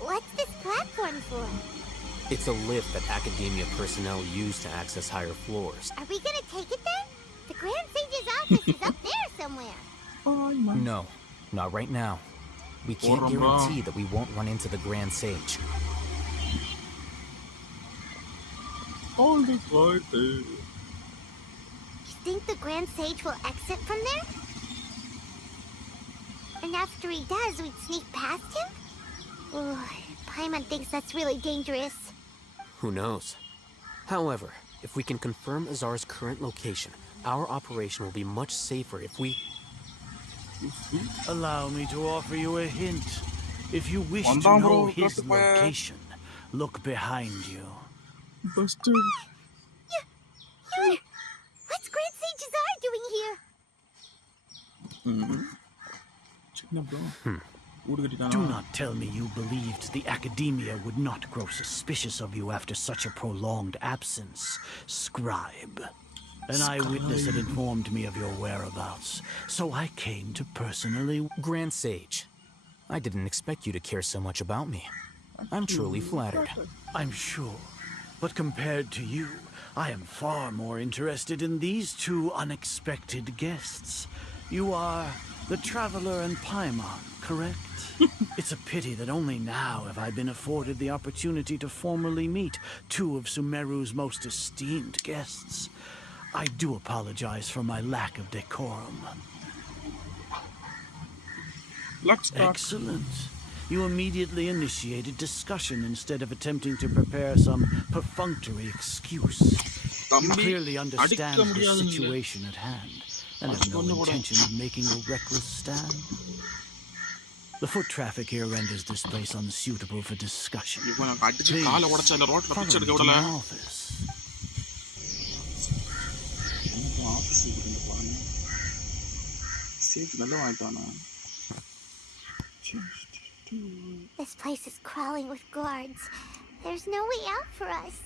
What's this platform for? It's a lift that academia personnel use to access higher floors. Are we gonna take it then? The Grand Sage's office is up there somewhere. No, not right now. We can't guarantee that we won't run into the Grand Sage. All the right there. You think the Grand Sage will exit from there? And after he does, we'd sneak past him? Ooh, Paimon thinks that's really dangerous. Who knows? However, if we can confirm Azar's current location, our operation will be much safer if we... Allow me to offer you a hint. If you wish to Bro, know his got the fire. location, look behind you. Buster. What's Grand Sage Azar doing here? Do not tell me you believed the academia would not grow suspicious of you after such a prolonged absence, scribe. An eyewitness had informed me of your whereabouts, so I came to personally... Grand Sage, I didn't expect you to care so much about me. I'm truly flattered. I'm sure, but compared to you, I am far more interested in these two unexpected guests. You are the Traveler and Paimon, correct? It's a pity that only now have I been afforded the opportunity to formally meet two of Sumeru's most esteemed guests. I do apologize for my lack of decorum. Excellent. You immediately initiated discussion instead of attempting to prepare some perfunctory excuse. You clearly understand the situation at hand and have no intention of making a reckless stand. The foot traffic here renders this place unsuitable for discussion. Please, follow me to my office. This place is crawling with guards. There's no way out for us.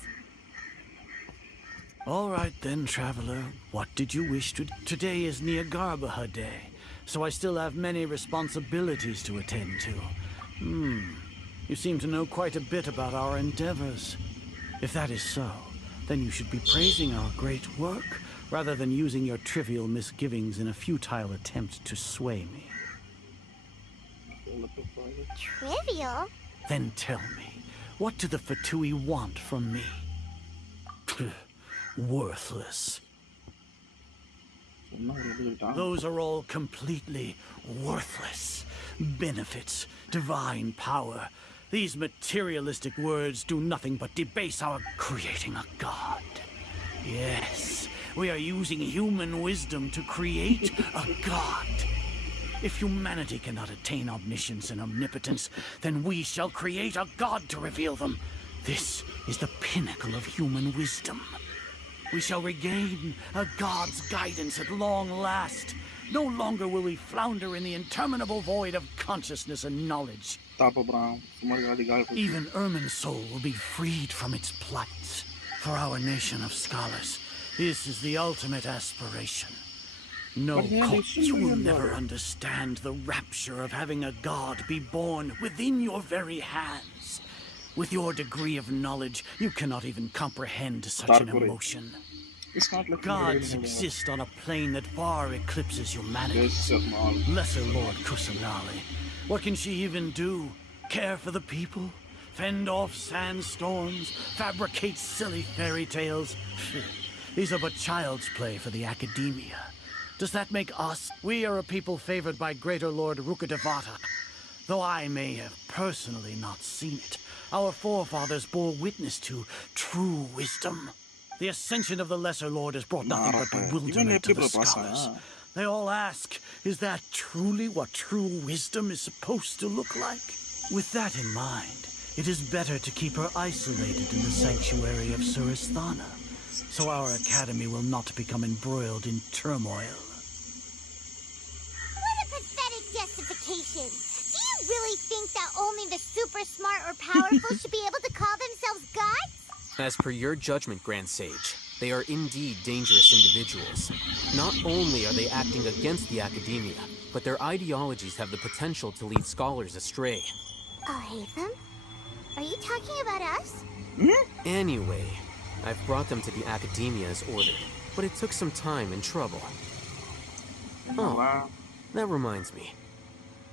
All right then, traveler. What did you wish to... Today is Niagarbaha Day, so I still have many responsibilities to attend to. You seem to know quite a bit about our endeavors. If that is so, then you should be praising our great work, rather than using your trivial misgivings in a futile attempt to sway me. Trivial? Then tell me, what do the Fatui want from me? Worthless. Those are all completely worthless. Benefits, divine power. These materialistic words do nothing but debase our creating a god. Yes, we are using human wisdom to create a god. If humanity cannot attain omniscience and omnipotence, then we shall create a god to reveal them. This is the pinnacle of human wisdom. We shall regain a god's guidance at long last. No longer will we flounder in the interminable void of consciousness and knowledge. Even Ermin's soul will be freed from its plights. For our nation of scholars, this is the ultimate aspiration. No, court, you will never understand the rapture of having a god be born within your very hands. With your degree of knowledge, you cannot even comprehend such an emotion. Gods exist on a plane that far eclipses humanity. Lesser Lord Kusanali. What can she even do? Care for the people? Fend off sandstorms? Fabricate silly fairy tales? These are but child's play for the academia. Does that make us? We are a people favored by Greater Lord Rukadevata. Though I may have personally not seen it, our forefathers bore witness to true wisdom. The ascension of the Lesser Lord has brought nothing but bewilderment to the scholars. They all ask, is that truly what true wisdom is supposed to look like? With that in mind, it is better to keep her isolated in the sanctuary of Suristhana, so our academy will not become embroiled in turmoil. What a pathetic justification. Do you really think that only the super smart or powerful should be able to call themselves gods? As per your judgment, Grand Sage, they are indeed dangerous individuals. Not only are they acting against the academia, but their ideologies have the potential to lead scholars astray. Oh, Hatham? Are you talking about us? Anyway, I've brought them to the academia as ordered, but it took some time and trouble. Oh, that reminds me.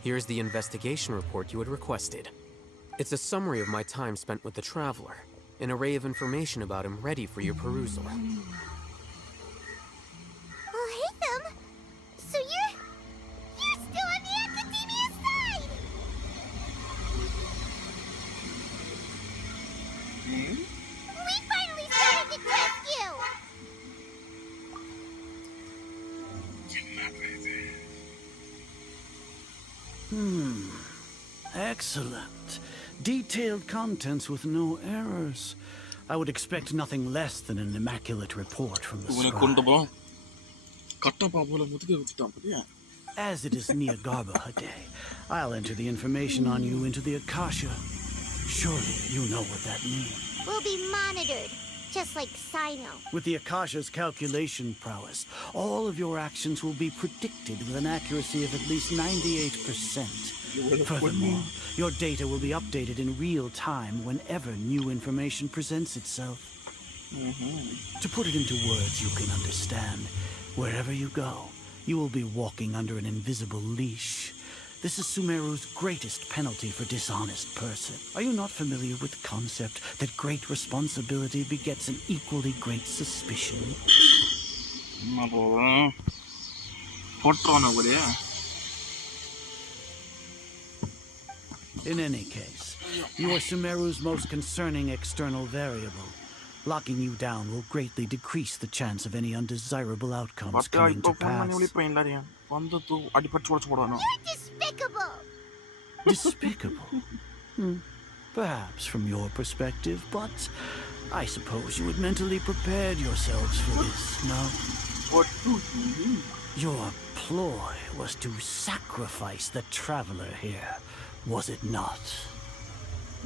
Here's the investigation report you had requested. It's a summary of my time spent with the Traveler, an array of information about him ready for your perusal. Oh, Hatham! So you're still on the academia side! We finally started to test you! Excellent. Detailed contents with no errors. I would expect nothing less than an immaculate report from the scribe. As it is Niagarbaha Day, I'll enter the information on you into the Akasha. Surely you know what that means. We'll be monitored, just like Sino. With the Akasha's calculation prowess, all of your actions will be predicted with an accuracy of at least 98%. Furthermore, your data will be updated in real time whenever new information presents itself. To put it into words you can understand, wherever you go, you will be walking under an invisible leash. This is Sumeru's greatest penalty for dishonest person. Are you not familiar with the concept that great responsibility begets an equally great suspicion? In any case, you are Sumeru's most concerning external variable. Locking you down will greatly decrease the chance of any undesirable outcomes coming to pass. You're despicable! Despicable? Perhaps from your perspective, but I suppose you had mentally prepared yourselves for this, no? What do you mean? Your ploy was to sacrifice the traveler here, was it not?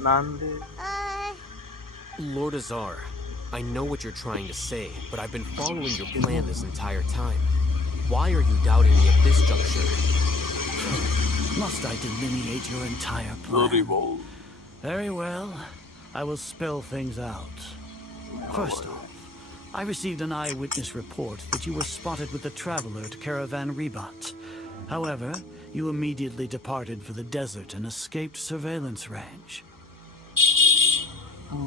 Nande. Lord Azar, I know what you're trying to say, but I've been following your plan this entire time. Why are you doubting me at this juncture? Must I delineate your entire plan? Very well. I will spell things out. First off, I received an eyewitness report that you were spotted with the traveler at Caravan Ribat. However, you immediately departed for the desert and escaped surveillance range.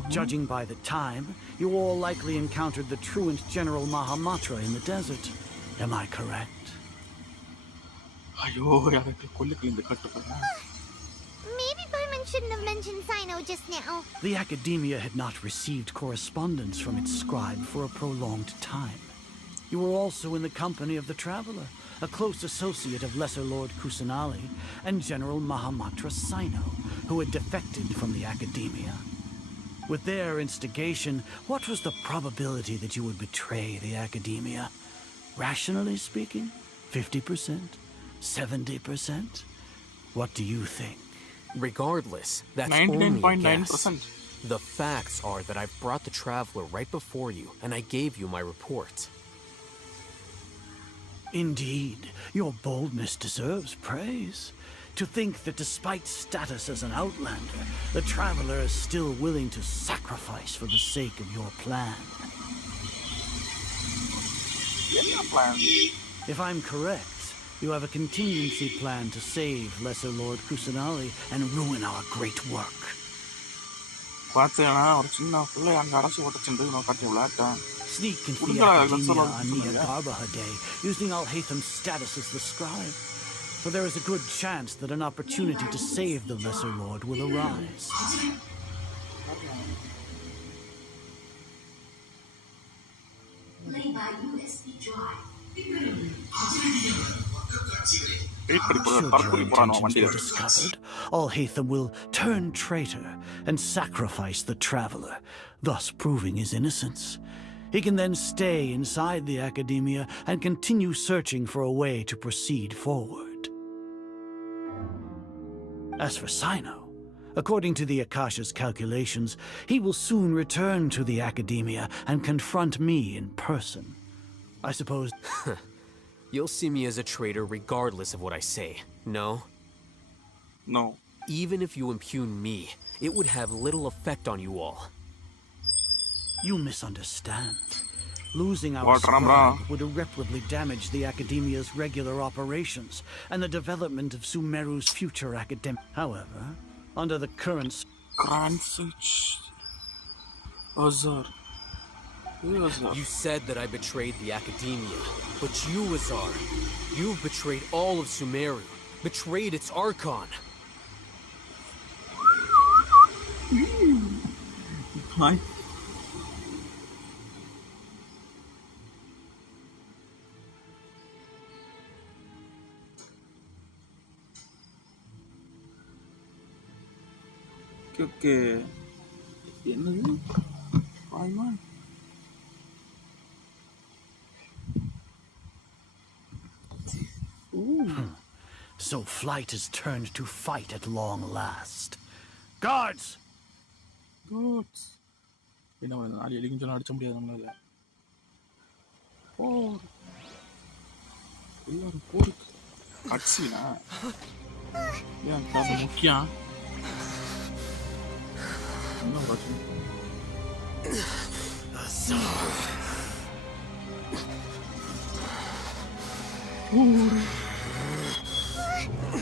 Judging by the time, you all likely encountered the truant General Mahamatra in the desert. Am I correct? Maybe Paimon shouldn't have mentioned Sino just now. The Academia had not received correspondence from its scribe for a prolonged time. You were also in the company of the Traveler, a close associate of Lesser Lord Kusanali and General Mahamatra Sino, who had defected from the Academia. With their instigation, what was the probability that you would betray the Academia? Rationally speaking, 50%? 70%? What do you think? Regardless, that's only a guess. 99.9%. The facts are that I've brought the Traveler right before you, and I gave you my report. Indeed, your boldness deserves praise. To think that despite status as an outlander, the Traveler is still willing to sacrifice for the sake of your plan. If I'm correct, you have a contingency plan to save Lesser Lord Kusanali and ruin our great work. Sneak into the Academia on Garbaha Day, using Al-Haytham's status as the scribe. For there is a good chance that an opportunity to save the Lesser Lord will arise. Should your intentions be discovered, Al-Haytham will turn traitor and sacrifice the Traveler, thus proving his innocence. He can then stay inside the Academia and continue searching for a way to proceed forward. As for Sino, according to the Akasha's calculations, he will soon return to the Academia and confront me in person. I suppose... You'll see me as a traitor regardless of what I say, no? No. Even if you impugn me, it would have little effect on you all. You misunderstand. Losing our scribe would irreparably damage the Academia's regular operations and the development of Sumeru's future academic. However, under the current... You said that I betrayed the Academia, but you, Azar, you've betrayed all of Sumeru, betrayed its Archon. Hi. Okay. என்னது? Paimon. So flight has turned to fight at long last. Guards! Guards. என்ன பண்ணு? நாலு எலிக்கும் சொன்னா அடிச்ச முடியாது நம்மளால. போர். எல்லாரும் போருக்கு. கட்சினா. ஏன் அது முக்கியம்? என்ன பிரச்சனை?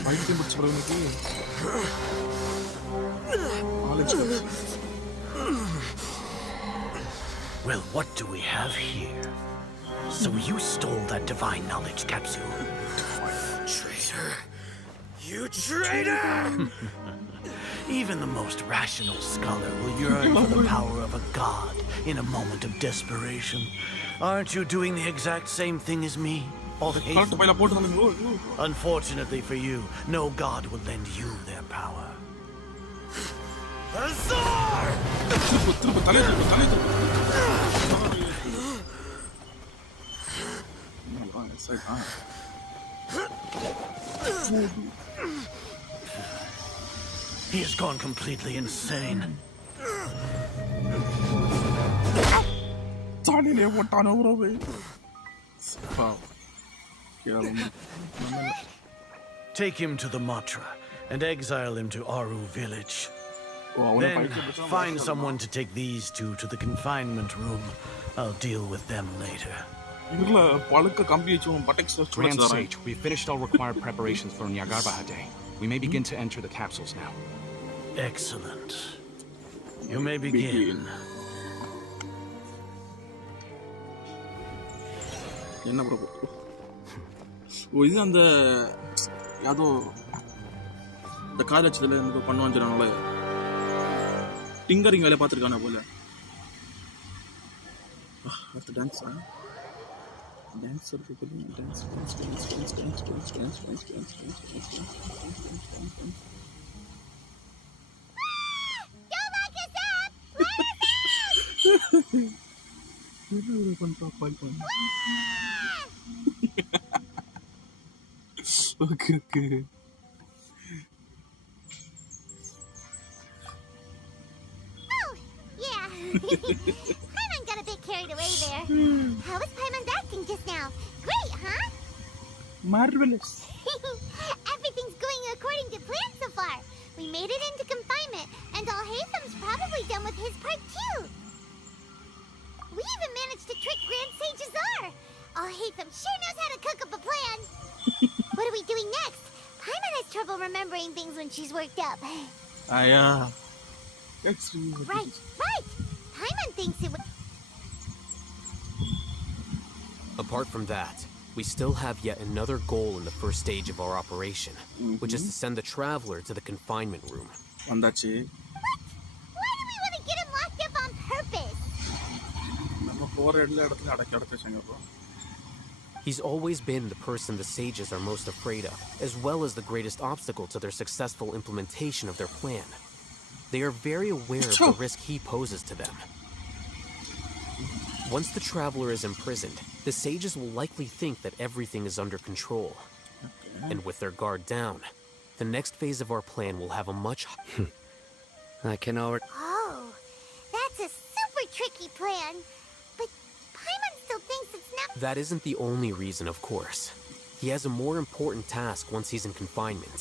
பைத்தியம் பிடிச்ச பிரச்சனைக்கு Well, what do we have here? So you stole that divine knowledge capsule. Traitor! You traitor! Even the most rational scholar will yearn for the power of a god in a moment of desperation. Aren't you doing the exact same thing as me? Unfortunately for you, no god will lend you their power. Azar! He has gone completely insane. Take him to the Matra and exile him to Aru village. Then find someone to take these two to the confinement room. I'll deal with them later. Grand Sage, we've finished all required preparations for Nyagarbha Day. We may begin to enter the capsules now. Excellent. You may begin. என்ன bro ஓ இது அந்த யாதோ இந்த காலேஜ்ல ஏதோ பண்ணுவான்னு சொன்னாங்களே tinkering வேலை பார்த்துருக்கானே போல அடுத்த dance dance Okay. Oh, yeah. Paimon got a bit carried away there. How was Paimon acting just now? Great, huh? Marvelous. Everything's going according to plan so far. We made it into confinement, and Alhaitham's probably done with his part too. We even managed to trick Grand Sage Azar. Alhaitham sure knows how to cook up a plan. What are we doing next? Paimon has trouble remembering things when she's worked up. Right. Paimon thinks it would... Apart from that, we still have yet another goal in the first stage of our operation, which is to send the traveler to the confinement room. What? Why do we want to get him locked up on purpose? He's always been the person the sages are most afraid of, as well as the greatest obstacle to their successful implementation of their plan. They are very aware of the risk he poses to them. Once the traveler is imprisoned, the sages will likely think that everything is under control. And with their guard down, the next phase of our plan will have a much... I can already... Oh, that's a super tricky plan. But Paimon still thinks it's not... That isn't the only reason, of course. He has a more important task once he's in confinement.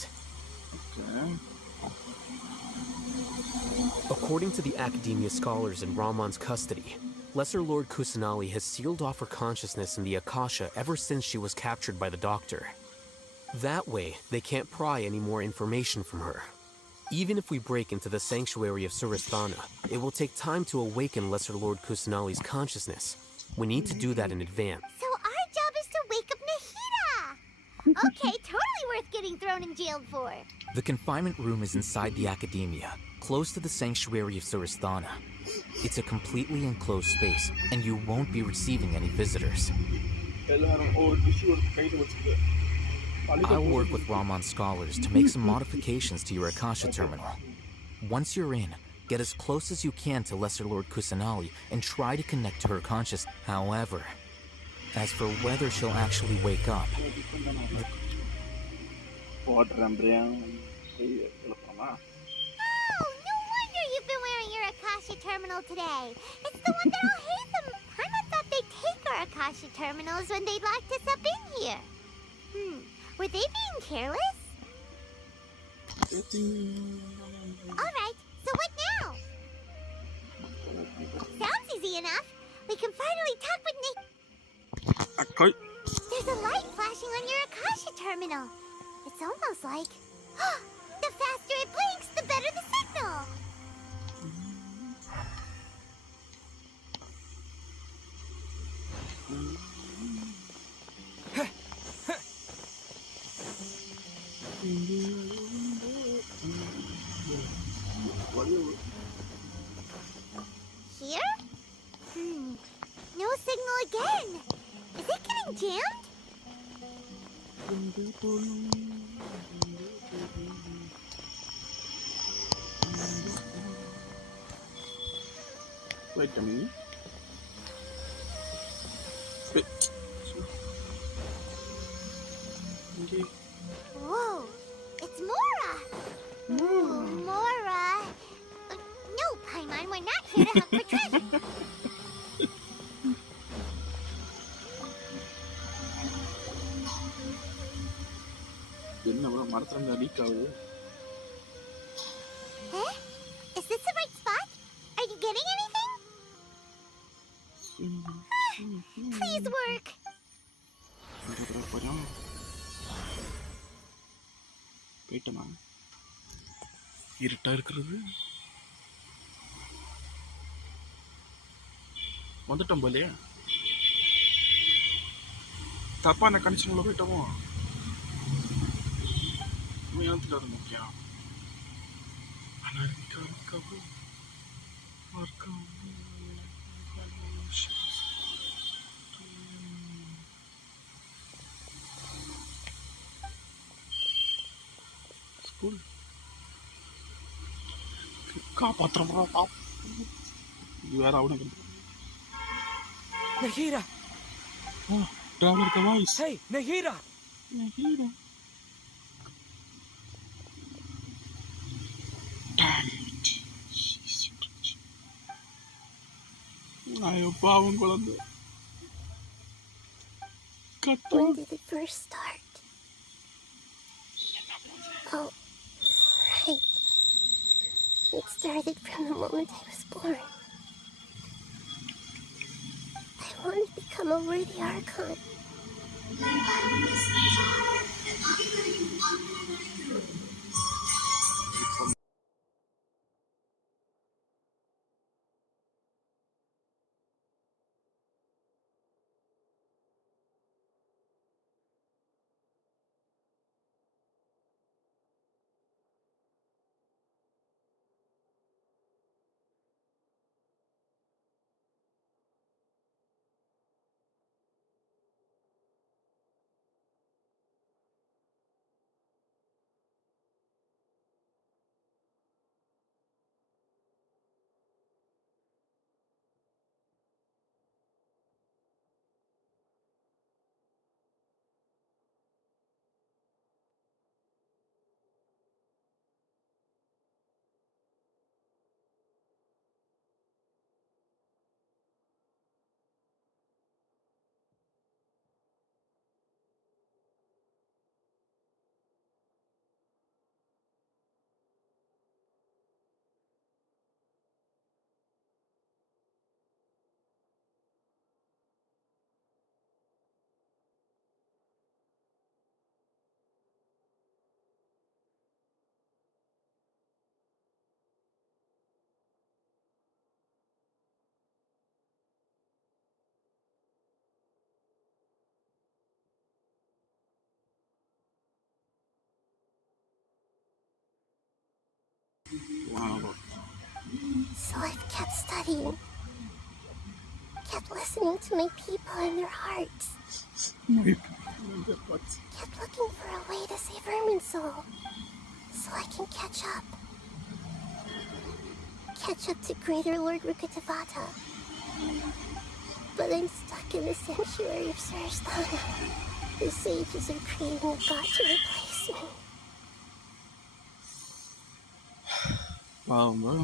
According to the Academia scholars in Ramon's custody, Lesser Lord Kusanali has sealed off her consciousness in the Akasha ever since she was captured by the doctor. That way, they can't pry any more information from her. Even if we break into the sanctuary of Suristhana, it will take time to awaken Lesser Lord Kusanali's consciousness. We need to do that in advance. So our job is to wake up Nahida! Okay, totally worth getting thrown in jail for. The confinement room is inside the Academia, close to the sanctuary of Suristhana. It's a completely enclosed space, and you won't be receiving any visitors. I'll work with Ramon's scholars to make some modifications to your Akasha terminal. Once you're in, get as close as you can to Lesser Lord Kusanali and try to connect to her consciousness. However, as for whether she'll actually wake up... Oh, no wonder you've been wearing your Akasha terminal today. It's the one that Alhaitham... Paimon thought they'd take our Akasha terminals when they locked us up in here. Were they being careless? Alright, so what now? Sounds easy enough. We can finally talk with Nick. There's a light flashing on your Akasha terminal. It's almost like... the faster it blinks, the better the signal. Here? No signal again. Is it getting jammed? Wait a minute. Whoa, it's Mora! Ooh, Mora! No, Paimon, we're not here to hunt for treasure! என்ன bro மரத்துல இருந்து league ஆகுது. Eh? Is this the right spot? Are you getting anything? Please work! போயிட்டமா இருட்டா இருக்கிறது. வந்துட்டோம் போலே. தப்பான கண்டிஷன்ல போயிட்டோமோ. Meantime, muఖ్యం. Anarikabu. Markam. School. Kapatram pap. You are out again. Nahira! Oh, traveler ka voice. Hey, Nahira! Nahira. Damn it. பாவம் குழந்தை. When did it first start? Oh, right. It started from the moment I was born. I want to become a worthy Archon. Wow. So I've kept studying. Kept listening to my people and their hearts. Kept looking for a way to save Ermin's soul. So I can catch up. Catch up to Greater Lord Rukkhadevata. But I'm stuck in the sanctuary of Sarasthana. The sages are creating a god to replace me. Wow, bro.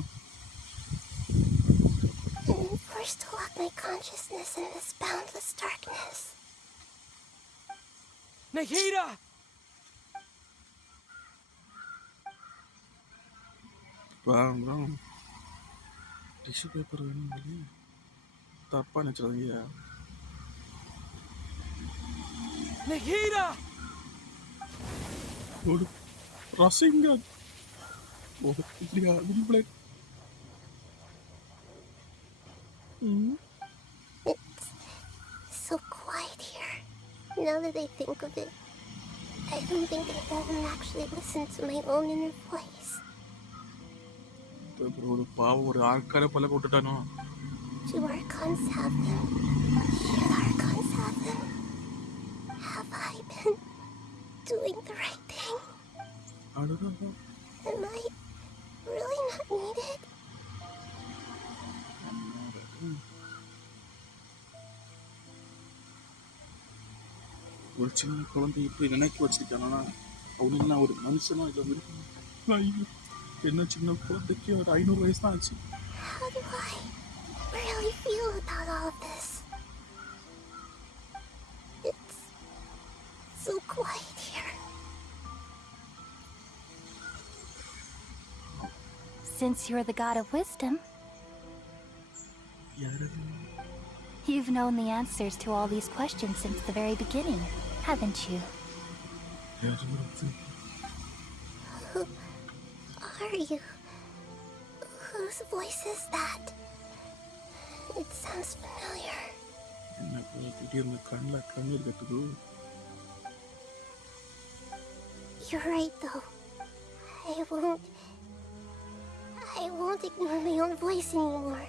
And I'm forced to lock my consciousness in this boundless darkness. Nahira! Wow, bro. Tissue paper வேணும் போல. தப்பா நினைச்சிடாதீங்க. Nahira! ஒரு ரசிங்க. ஒரு இப்படியா கும்பலே. It's so quiet here. Now that I think of it, I don't think I've ever actually listened to my own inner voice. ஒரு பாவம் ஒரு ஆட்கார பல போட்டுட்டானோ. Do Archons have them? Should Archons have them? Have I been doing the right thing? I don't know. Am I really not needed? ஒரு சின்ன குழந்தை இப்படி நினைக்க வச்சிருக்கானா அவனுன்னா ஒரு மனுஷனா இதை ஐயோ என்ன சின்ன குழந்தைக்கு ஒரு 500 வயசு தான் ஆச்சு. How do I really feel about all of this? It's so quiet here. Since you're the god of wisdom, you've known the answers to all these questions since the very beginning, haven't you? Who are you? Whose voice is that? It sounds familiar. You're right, though. I won't ignore my own voice anymore.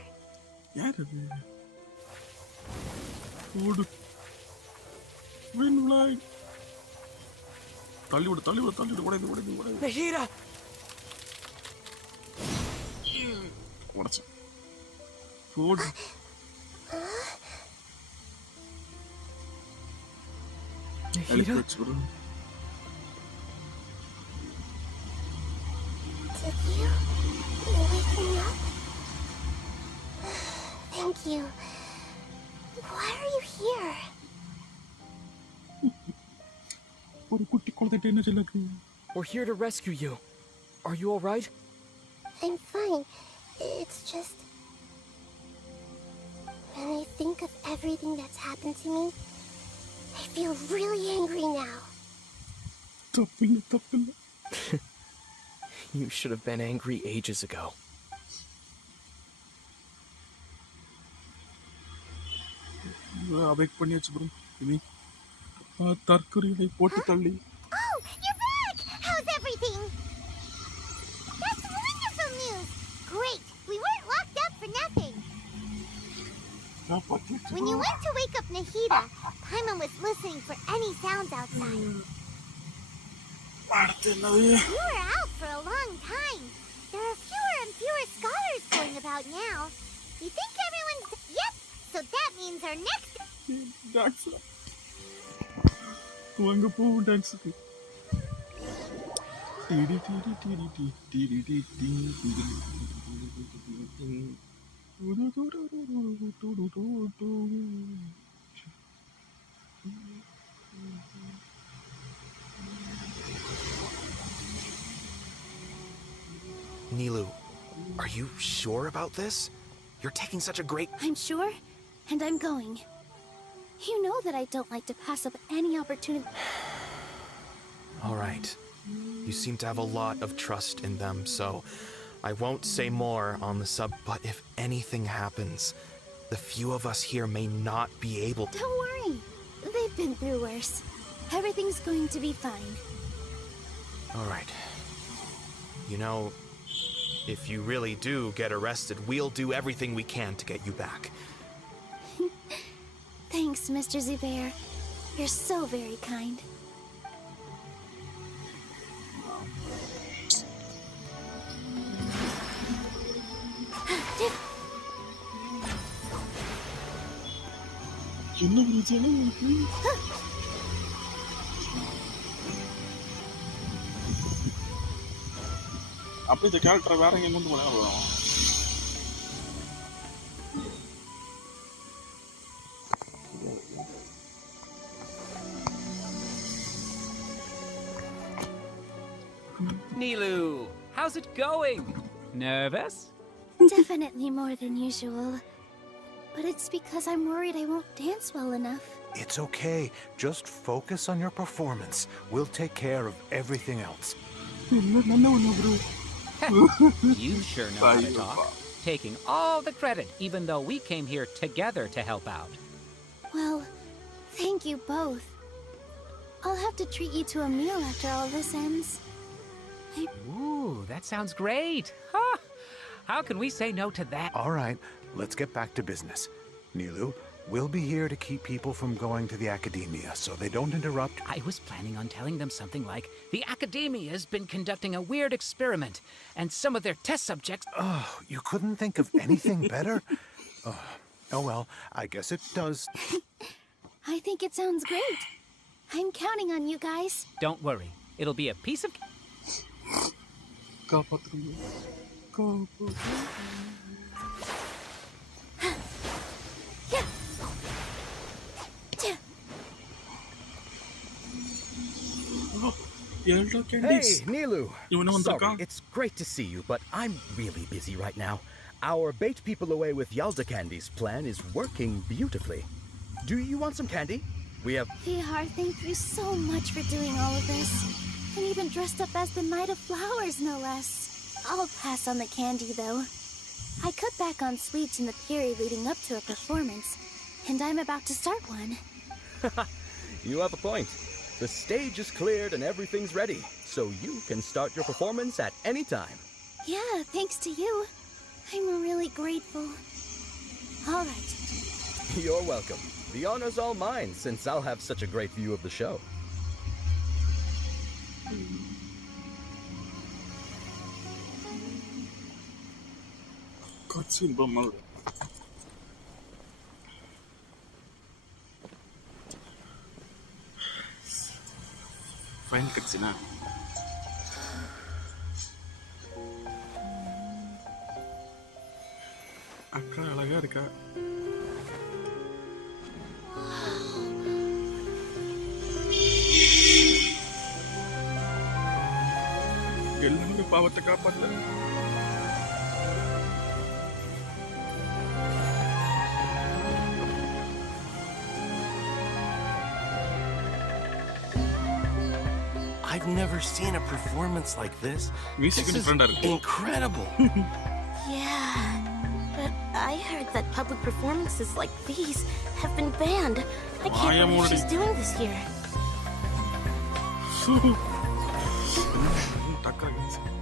Nahida! உடச்சு போடு. Nahida? Did you wake me up? Thank you. Why are you here? ஒரு குட்டி குழந்தை என்ன சொல்லுது? We're here to rescue you. Are you all right? I'm fine. It's just... when I think of everything that's happened to me, I feel really angry now. தப்பில்லை. You should have been angry ages ago. Awake பண்ணியாச்சு bro. இனி தற்கொலையை போட்டு தள்ளி. Oh, you're back! How's everything? That's wonderful news! Great! We weren't locked up for nothing. When you went to wake up Nahida, Paimon was listening for any sounds outside. You were out for a long time. There are fewer and fewer scholars going about now. You think everyone's... Yep! So that means our next... Dance. வாங்க போ டான்ஸ்க்கு. Nilu, are you sure about this? You're taking such a great... I'm sure, and I'm going. You know that I don't like to pass up any opportunity. All right. You seem to have a lot of trust in them, so I won't say more on the sub, but if anything happens, the few of us here may not be able to... Don't worry. They've been through worse. Everything's going to be fine. All right. You know, if you really do get arrested, we'll do everything we can to get you back. Thanks, Mr. Zubair. You're so very kind. அப்படி இந்த character வேற எங்க கொண்டு போனா Nilu, how's it going? Nervous? Definitely more than usual. But it's because I'm worried I won't dance well enough. It's okay. Just focus on your performance. We'll take care of everything else. You sure know how to talk. Taking all the credit, even though we came here together to help out. Well, thank you both. I'll have to treat you to a meal after all this ends. Ooh, that sounds great. Huh? How can we say no to that? All right, let's get back to business. Nilu, we'll be here to keep people from going to the academia, so they don't interrupt. I was planning on telling them something like, the academia has been conducting a weird experiment, and some of their test subjects... Oh, you couldn't think of anything better? Oh well, I guess it does. I think it sounds great. I'm counting on you guys. Don't worry. It'll be a piece of... Hey, Nilu. Sorry, it's great to see you, but I'm really busy right now. Our bait people away with Yalda candies plan is working beautifully. Do you want some candy? We have... Vihar, thank you so much for doing all of this. And even dressed up as the Knight of Flowers, no less. I'll pass on the candy, though. I cut back on sweets in the period leading up to a performance, and I'm about to start one. You have a point. The stage is cleared and everything's ready, so you can start your performance at any time. Yeah, thanks to you. I'm really grateful. All right. You're welcome. The honor's all mine, since I'll have such a great view of the show. Cutscene bummer. Fine cutscene. அக்கா அழகா இருக்கா. எல்லாமே பாவத்தை காப்பாத்தல. I've never seen a performance like this. This is incredible. Yeah, but I heard that public performances like these have been banned. I can't believe she's doing this here.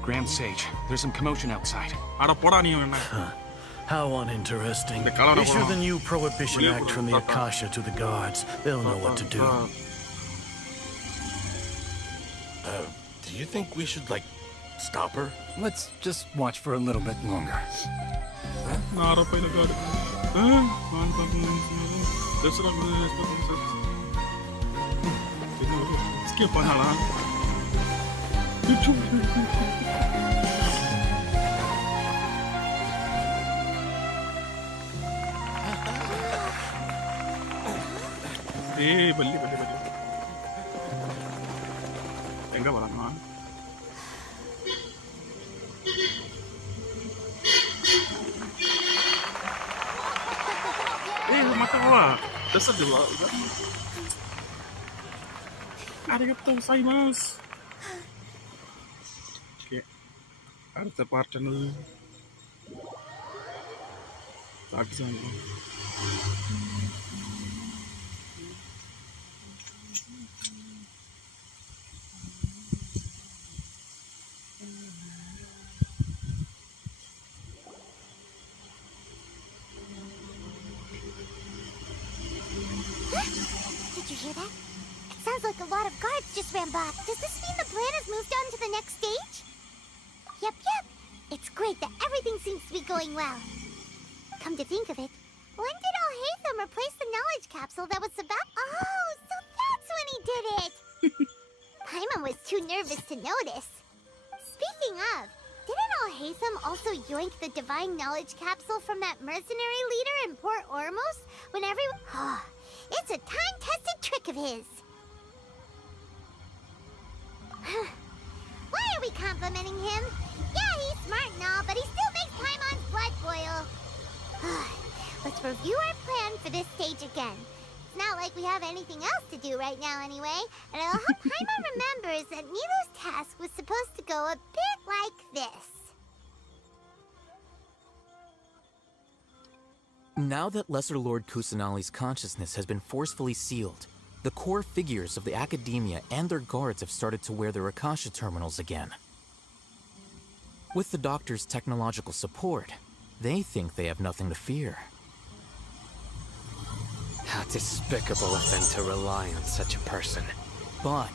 Grand Sage, there's some commotion outside. How uninteresting. Issue the new Prohibition Act from the Akasha to the guards. They'll know what to do. Do you think we should, like, stop her? Let's just watch for a little bit longer. Skip பண்ணாளா? ஏய் பல்லி பல்லி பல்லி எங்க வரானா? ஏய் மத்தவா தசதுவா arigatou gozaimasu. Okay. அடுத்த part என்னது? சாக்ஸான். Did you hear that? It sounds like a lot of guards just ran by. Does this mean the plan has moved on to the next stage? Yep. It's great that everything seems to be going well. Come to think of it, when did Al-Haytham replace the knowledge capsule that was about... Oh, so that's when he did it! Paimon was too nervous to notice. Speaking of, didn't Al-Haytham also yoink the divine knowledge capsule from that mercenary leader in Port Ormos when everyone... Oh, it's a time-tested trick of his. Why are we complimenting him? Yeah, he's smart and all, but he still makes Paimon's blood boil. Let's review our plan for this stage again. It's not like we have anything else to do right now anyway, and it'll help Paimon remembers that Nilu's task was supposed to go a bit like this. Now that Lesser Lord Kusanali's consciousness has been forcefully sealed, the core figures of the Academia and their guards have started to wear their Akasha terminals again. With the Doctor's technological support, they think they have nothing to fear. How despicable of them to rely on such a person. But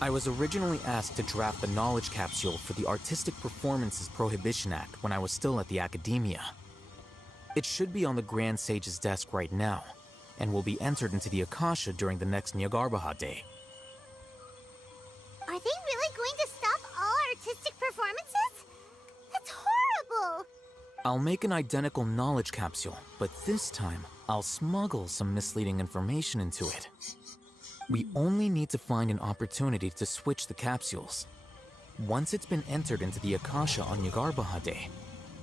I was originally asked to draft the knowledge capsule for the Artistic Performances Prohibition Act when I was still at the Academia. It should be on the Grand Sage's desk right now, and will be entered into the Akasha during the next Nyagarbha Day. Are they really going to stop all artistic performances? That's horrible! I'll make an identical knowledge capsule, but this time, I'll smuggle some misleading information into it. We only need to find an opportunity to switch the capsules. Once it's been entered into the Akasha on Nyagarbha Day,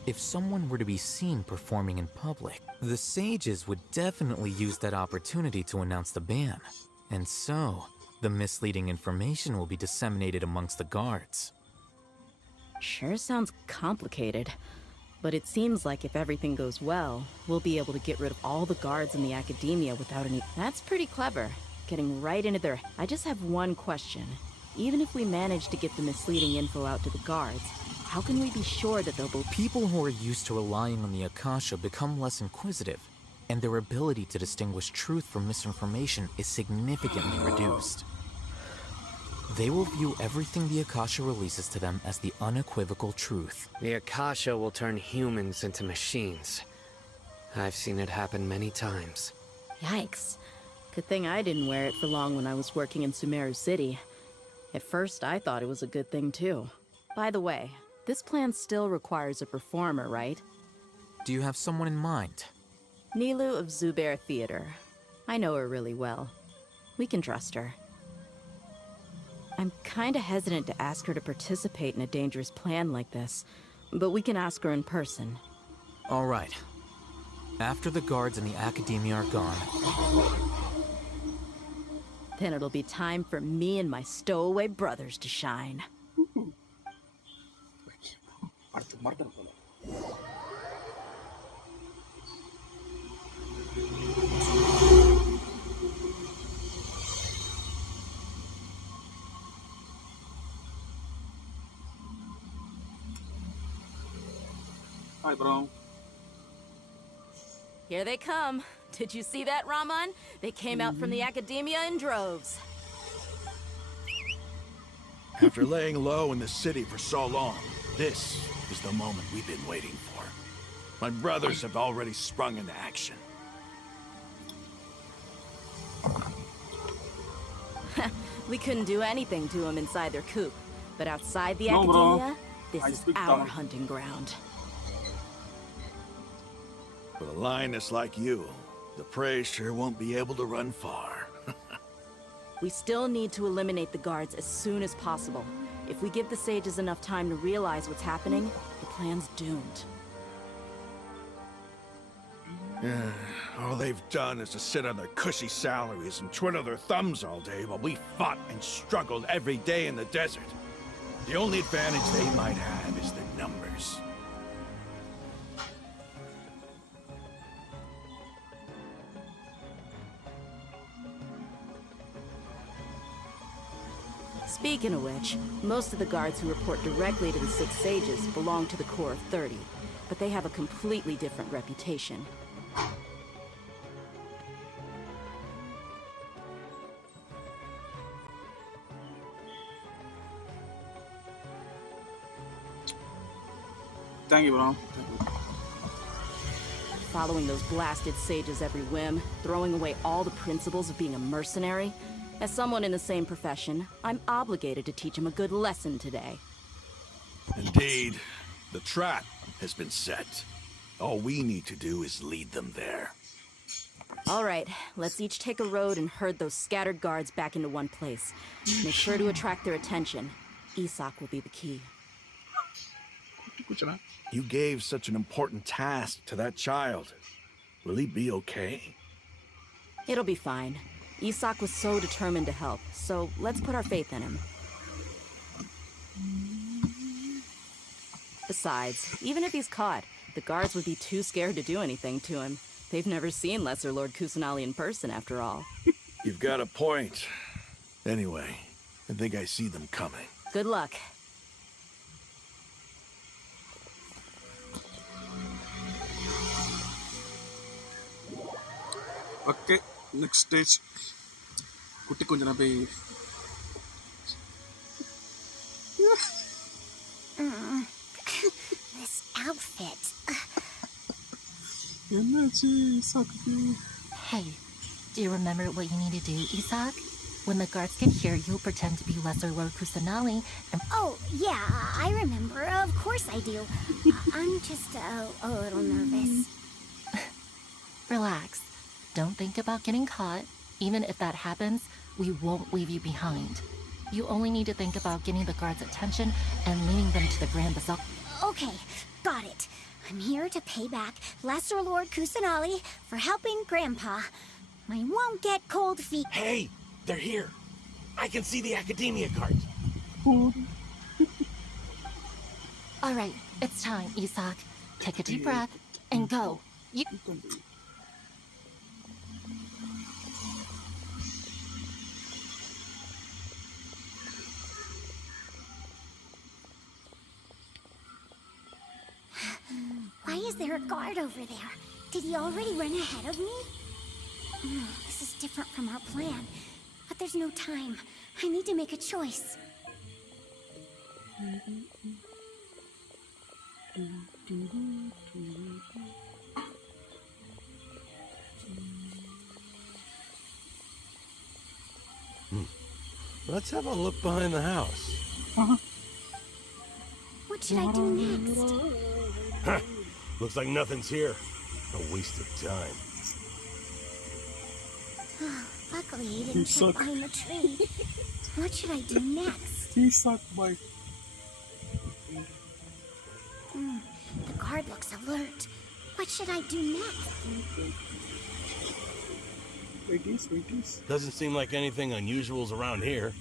if someone were to be seen performing in public, the sages would definitely use that opportunity to announce the ban. And so, the misleading information will be disseminated amongst the guards. Sure sounds complicated, but it seems like if everything goes well, we'll be able to get rid of all the guards in the academia without any... That's pretty clever. Getting right into their... I just have one question. Even if we manage to get the misleading info out to the guards, how can we be sure that they'll... People who are used to relying on the Akasha become less inquisitive, and their ability to distinguish truth from misinformation is significantly reduced. They will view everything the Akasha releases to them as the unequivocal truth. The Akasha will turn humans into machines. I've seen it happen many times. Yikes. Good thing I didn't wear it for long when I was working in Sumeru City. At first, I thought it was a good thing too. By the way, this plan still requires a performer, right? Do you have someone in mind? Nilu of Zubair Theater. I know her really well. We can trust her. I'm kinda hesitant to ask her to participate in a dangerous plan like this, but we can ask her in person. All right. After the guards in the academia are gone... Then it'll be time for me and my stowaway brothers to shine. Hi, bro. Here they come. Did you see that, Raman? They came out from the academia in droves. After laying low in the city for so long, this is the moment we've been waiting for. My brothers have already sprung into action. We couldn't do anything to them inside their coop, but outside the academia, this is our hunting ground. With a lioness like you, the prey sure won't be able to run far. We still need to eliminate the guards as soon as possible. If we give the sages enough time to realize what's happening, the plan's doomed. All they've done is to sit on their cushy salaries and twiddle their thumbs all day while we fought and struggled every day in the desert. The only advantage they might have is their numbers. Speaking of which, most of the guards who report directly to the Six Sages belong to the Corps of 30, but they have a completely different reputation. Thank you, bro. Following those blasted sages every whim, throwing away all the principles of being a mercenary. As someone in the same profession, I'm obligated to teach him a good lesson today. Indeed. The trap has been set. All we need to do is lead them there. All right, let's each take a road and herd those scattered guards back into one place. Make sure to attract their attention. Isak will be the key. You gave such an important task to that child. Will he be okay? It'll be fine. Isak was so determined to help, so let's put our faith in him. Besides, even if he's caught, the guards would be too scared to do anything to him. They've never seen Lesser Lord Kusanali in person, after all. You've got a point. Anyway, I think I see them coming. Good luck. Okay, next stage. Kutti konja nabe. This outfit. Enachi, Sakti. Hey, Do you remember what you need to do, Isak? When the guards get here, you'll pretend to be Lesser Lord Kusanali and... Oh, yeah, I remember. Of course I do. I'm just a little nervous. Relax. Don't think about getting caught. Even if that happens, we won't leave you behind. You only need to think about getting the guards' attention and leading them to the Grand Bazaar. Okay, got it. I'm here to pay back Lesser Lord Kusanali for helping Grandpa. I won't get cold feet. Hey, they're here. I can see the Academia guards. All right, it's time, Isak. Take a deep breath and go. Why is there a guard over there? Did he already run ahead of me? This is different from our plan. But there's no time. I need to make a choice. Let's have a look behind the house. What should I do next? Huh. Looks like nothing's here. A waste of time. Luckily, he didn't trip behind the tree. What should I do next? He sucked my... The guard looks alert. What should I do next? Waities. Doesn't seem like anything unusual's around here.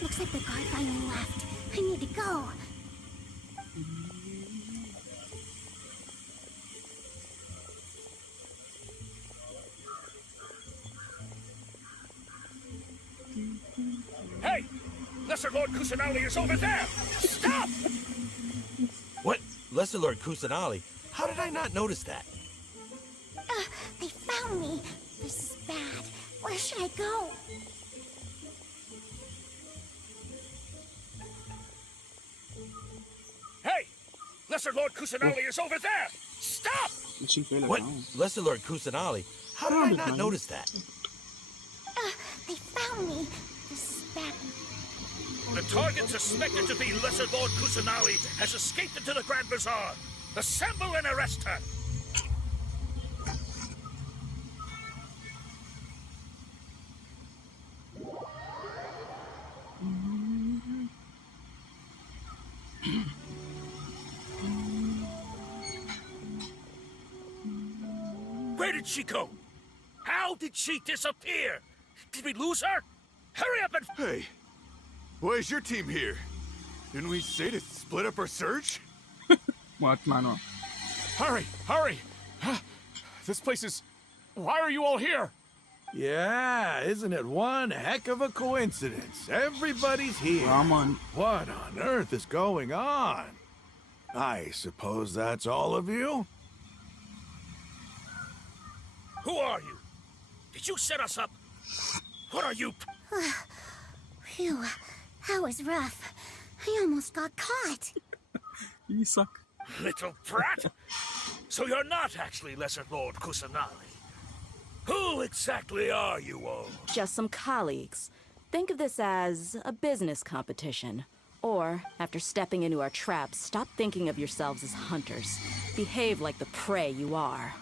Looks like the guard finally left. I need to go. Hey! Lesser Lord Kusanali is over there! Stop! What? Lesser Lord Kusanali? How did I not notice that? They found me. This is bad. Where should I go? Hey! Lesser Lord Kusanali is over there! Stop! What? Lesser Lord Kusanali? How did I not notice that? They found me. This is bad. The target suspected to be Lesser Lord Kusanali has escaped into the Grand Bazaar. Assemble and arrest her! Where did she go? How did she disappear? Did we lose her? Hurry up and... Hey, why is your team here? Didn't we say to split up our search? What, mano? Hurry! This place is... Why are you all here? Yeah, isn't it one heck of a coincidence? Everybody's here. What on earth is going on? I suppose that's all of you? Who are you? Did you set us up? What are you? Phew, that was rough. I almost got caught. You suck. Little brat! So you're not actually Lesser Lord Kusanali. Who exactly are you all? Just some colleagues. Think of this as a business competition. Or, after stepping into our traps, stop thinking of yourselves as hunters. Behave like the prey you are.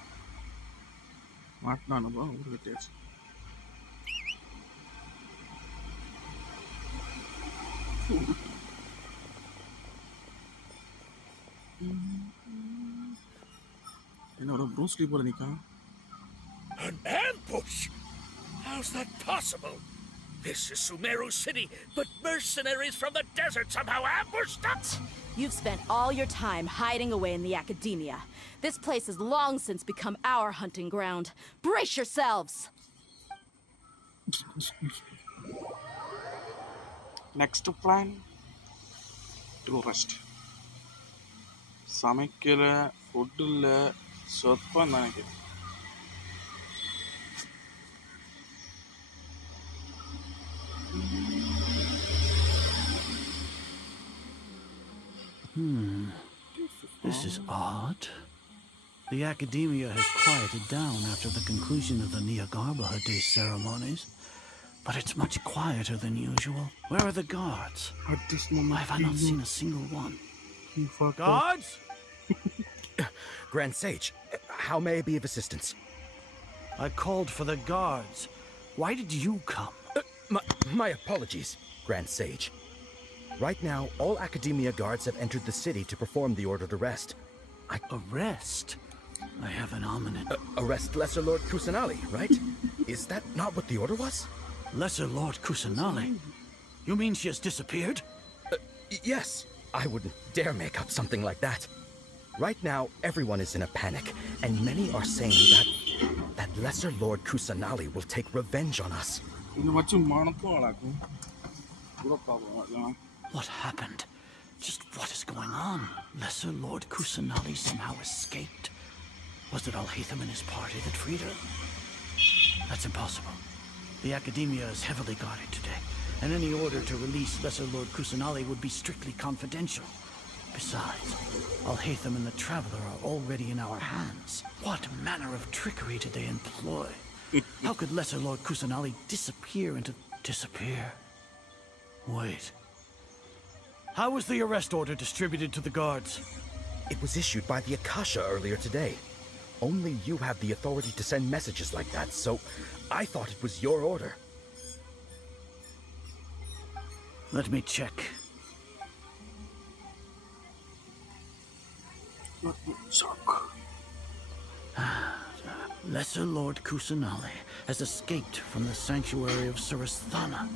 What, mano, bro? Look at this. என்னோட Bruce Lee போல Nikon. An ambush? How's that possible? This is Sumeru City, but mercenaries from the desert somehow ambushed us? You've spent all your time hiding away in the academia. This place has long since become our hunting ground. Brace yourselves! Next plan? To rest. சமைக்கல food இல்ல சொப்பம் நினைக்கிறேன். This is odd. The academia has quieted down after the conclusion of the Nyagarbha Day ceremonies, but it's much quieter than usual. Where are the guards? Why have I not seen a single one? Guards? Grand Sage, how may I be of assistance? I called for the guards. Why did you come? My apologies, Grand Sage. Right now, all Academia guards have entered the city to perform the ordered arrest. Arrest? I have an ominous... arrest Lesser Lord Kusanali, right? Is that not what the order was? Lesser Lord Kusanali? You mean she has disappeared? Yes. I wouldn't dare make up something like that. Right now, everyone is in a panic, and many are saying that Lesser Lord Kusanali will take revenge on us. What happened? Just what is going on? Lesser Lord Kusanali somehow escaped. Was it Alhaitham and his party that freed her? That's impossible. The Academia is heavily guarded today, and any order to release Lesser Lord Kusanali would be strictly confidential. Besides, Alhaitham and the Traveler are already in our hands. What manner of trickery did they employ? How could Lesser Lord Kusanali disappear into... disappear? Wait. How was the arrest order distributed to the guards? It was issued by the Akasha earlier today. Only you have the authority to send messages like that, so I thought it was your order. Let me check. Lesser Lord Kusanali has escaped from the sanctuary of Surasthana.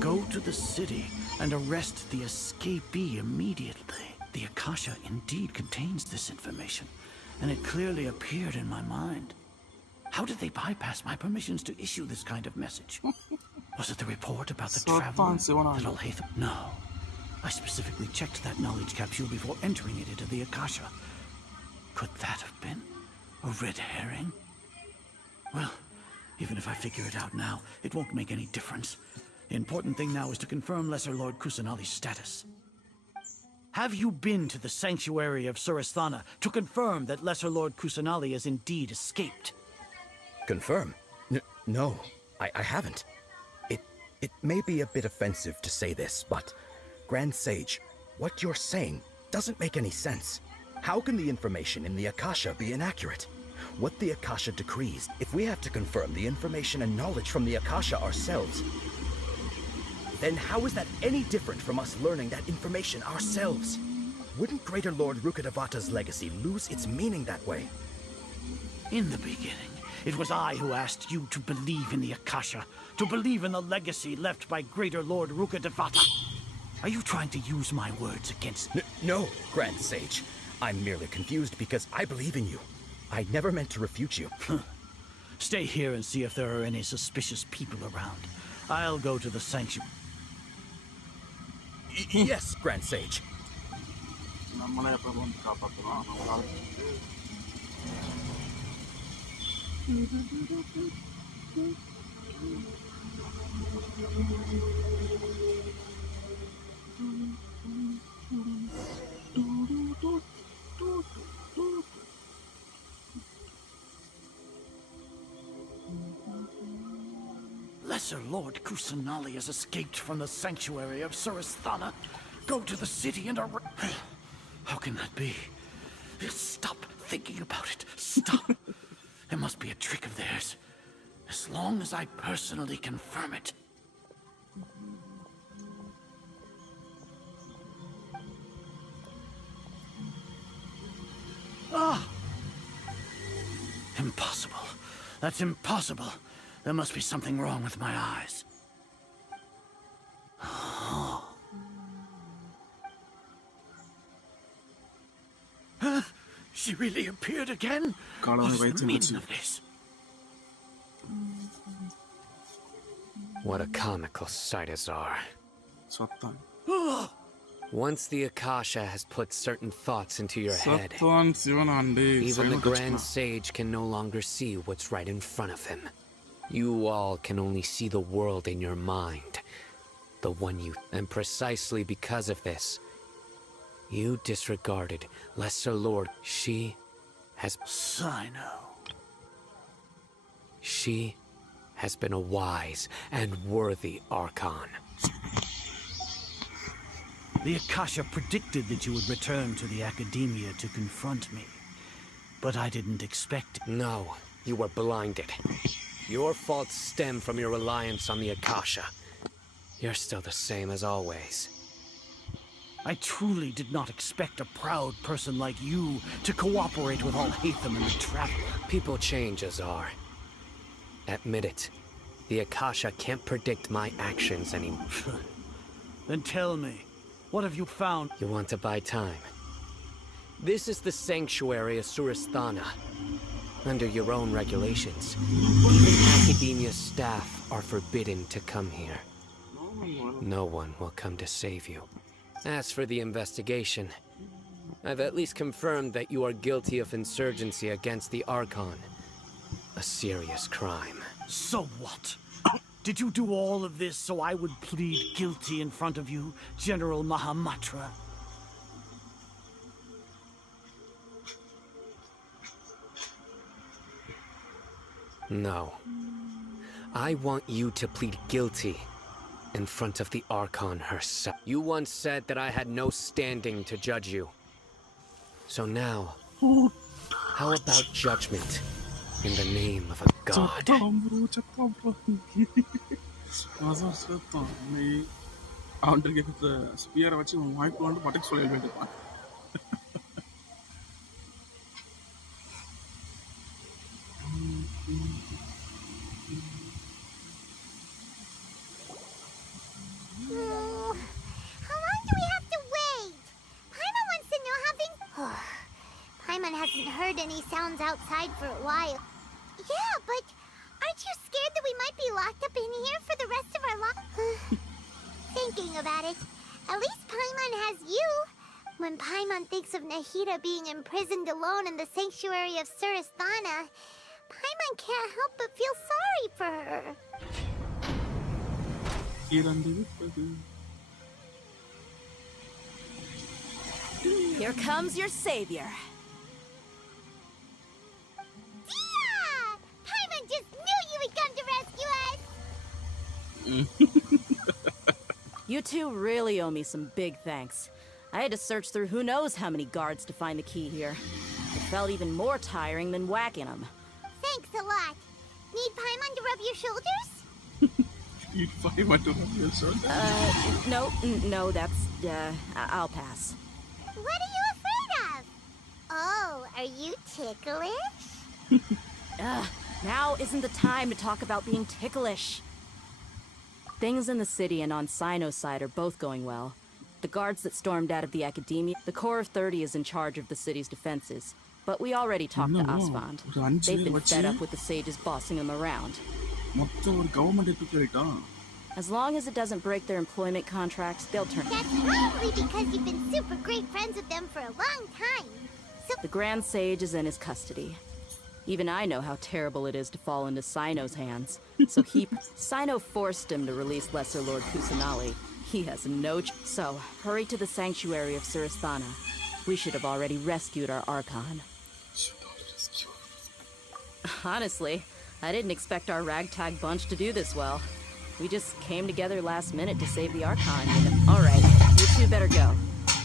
Go to the city and arrest the escapee immediately. The Akasha indeed contains this information, and it clearly appeared in my mind. How did they bypass my permissions to issue this kind of message? Was it the report about the traveler that Alhaitham? No. I specifically checked that knowledge capsule before entering it into the Akasha. Could that have been a red herring? Well, even if I figure it out now, it won't make any difference. The important thing now is to confirm Lesser Lord Kusanali's status. Have you been to the sanctuary of Surasthana to confirm that Lesser Lord Kusanali has indeed escaped? Confirm? No, I haven't. It may be a bit offensive to say this, but Grand Sage, what you're saying doesn't make any sense. How can the information in the Akasha be inaccurate? What the Akasha decrees, if we have to confirm the information and knowledge from the Akasha ourselves, then how is that any different from us learning that information ourselves? Wouldn't Greater Lord Rukkhadevata's legacy lose its meaning that way? In the beginning, it was I who asked you to believe in the Akasha, to believe in the legacy left by Greater Lord Rukkhadevata. Are you trying to use my words against... No, Grand Sage. I'm merely confused because I believe in you. I never meant to refute you. Stay here and see if there are any suspicious people around. I'll go to the sanctuary. Yes, Grand Sage. Lesser Lord Kusanali has escaped from the sanctuary of Surasthana. Go to the city and How can that be? Stop thinking about it. Stop. It must be a trick of theirs. As long as I personally confirm it. Ah! Impossible. That's impossible. There must be something wrong with my eyes. Oh. Huh? She really appeared again? What's the meaning of this? What a comical sight as are. Oh. Once the Akasha has put certain thoughts into your head, even the Grand Sage can no longer see what's right in front of him. You all can only see the world in your mind, the one you... And precisely because of this, you disregarded Lesser Lord. She has... Sino. She has been a wise and worthy Archon. The Akasha predicted that you would return to the Academia to confront me. But I didn't expect it. No, you were blinded. Your faults stem from your reliance on the Akasha. You're still the same as always. I truly did not expect a proud person like you to cooperate with Alhaitham and the Traveler. People change, Azar. Admit it. The Akasha can't predict my actions anymore. Then tell me, what have you found? You want to buy time? This is the sanctuary of Surasthana. Under your own regulations, even Academia staff are forbidden to come here. No one will come to save you. As for the investigation, I've at least confirmed that you are guilty of insurgency against the Archon. A serious crime. So what? Did you do all of this so I would plead guilty in front of you, General Mahamatra? No. I want you to plead guilty in front of the Archon herself. You once said that I had no standing to judge you. So now, how about judgment in the name of a god? How long do we have to wait? Paimon wants to know how things... Paimon hasn't heard any sounds outside for a while. Yeah, but aren't you scared that we might be locked up in here for the rest of our lives? Thinking about it, at least Paimon has you. When Paimon thinks of Nahida being imprisoned alone in the sanctuary of Surasthana, Paimon can't help but feel sorry for her. Here comes your savior. Tia! Paimon just knew you would come to rescue us! You two really owe me some big thanks. I had to search through who knows how many guards to find the key here. It felt even more tiring than whacking them. Thanks a lot. Need Paimon to rub your shoulders? Need Paimon to rub your shoulders? No, that's, I'll pass. What are you afraid of? Oh, are you ticklish? Now isn't the time to talk about being ticklish. Things in the city and on Sino's side are both going well. The guards that stormed out of the Academia, the Corps of 30 is in charge of the city's defenses. But we already talked to Asband. They've been fed up with the sages bossing them around. As long as it doesn't break their employment contracts, they'll turn... That's probably because you've been super great friends with them for a long time. So the Grand Sage is in his custody. Even I know how terrible it is to fall into Sino's hands. So Sino forced him to release Lesser Lord Kusanali. He has no So, hurry to the sanctuary of Surasthana. We should have already rescued our Archon. Honestly, I didn't expect our ragtag bunch to do this well. We just came together last minute to save the Archon. Alright, you two better go.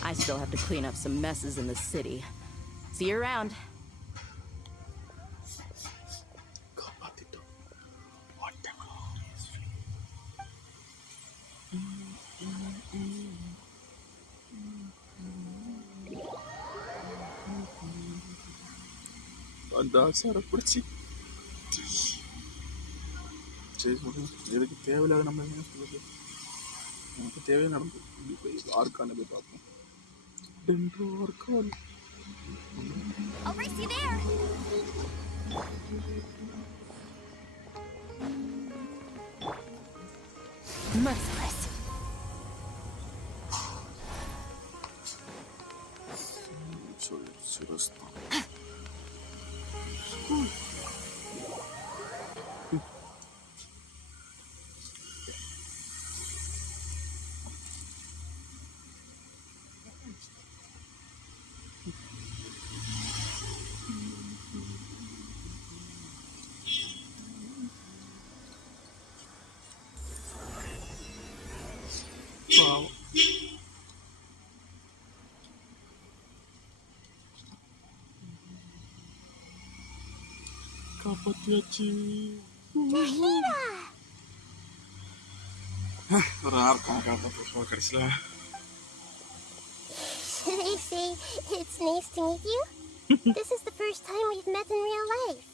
I still have to clean up some messes in the city. See you around. பிடிச்சி சரி சொல்லுங்க எதுக்கு தேவையில்லாத நம்ம நமக்கு தேவையான நடந்து ஆர்கான போய் பார்ப்போம் argon I'll race you there. Merciless. காப்பாத்தியாச்சு. Nahida! ஒரு ஆர்க்கம் காப்பாற்ற கடைசியில. Should I say it's nice to meet you? This is the first time we've met in real life.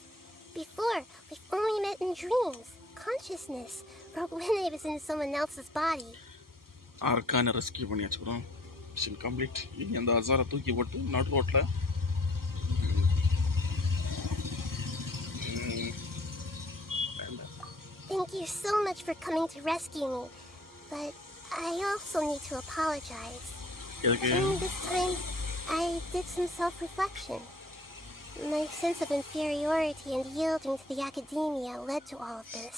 Before, we've only met in dreams, consciousness, or when I was in someone else's body. ஆர்க்கான rescue பண்ணியாச்சு bro. Mission complete. இனி அந்த அசாரை தூக்கி போட்டு நடு ரோட்ல. Thank you so much for coming to rescue me, but I also need to apologize. During this time, I did some self-reflection. My sense of inferiority and yielding to the academia led to all of this,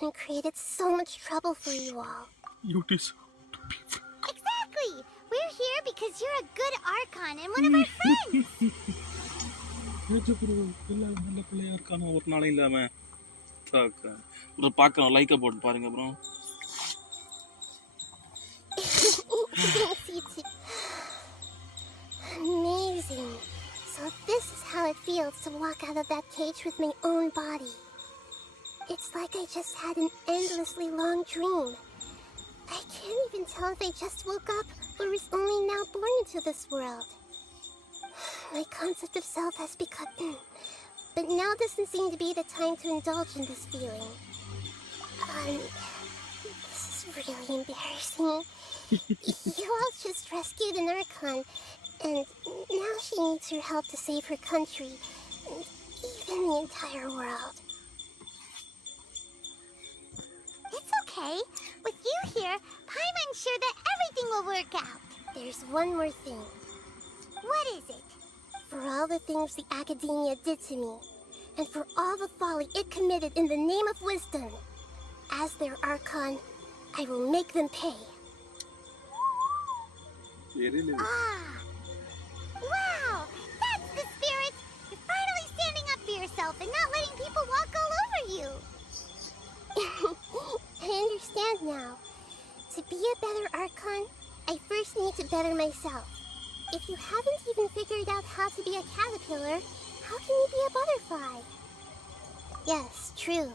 and created so much trouble for you all. Exactly! We're here because you're a good Archon and one of our friends! நல்ல பிள்ளையா இருக்கானோ ஒரு நாளும் இல்லாம பார்க்கணும். லைக்க போட்டு பாருங்க bro. Amazing. So this is how it feels to walk out of that cage with my own body. It's like I just had an endlessly long dream. I can't even tell if I just woke up or was only now born into this world. My concept of self has become... But now doesn't seem to be the time to indulge in this feeling. This is really embarrassing. You all just rescued an Archon, and now she needs your help to save her country, and even the entire world. It's okay. With you here, I'm sure that everything will work out. There's one more thing. What is it? For all the things the academia did to me, and for all the folly it committed in the name of wisdom, as their Archon, I will make them pay. Wow! That's the spirit! You're finally standing up for yourself and not letting people walk all over you! I understand now. To be a better Archon, I first need to better myself. If you haven't even figured out how to be a caterpillar, how can you be a butterfly? Yes, true.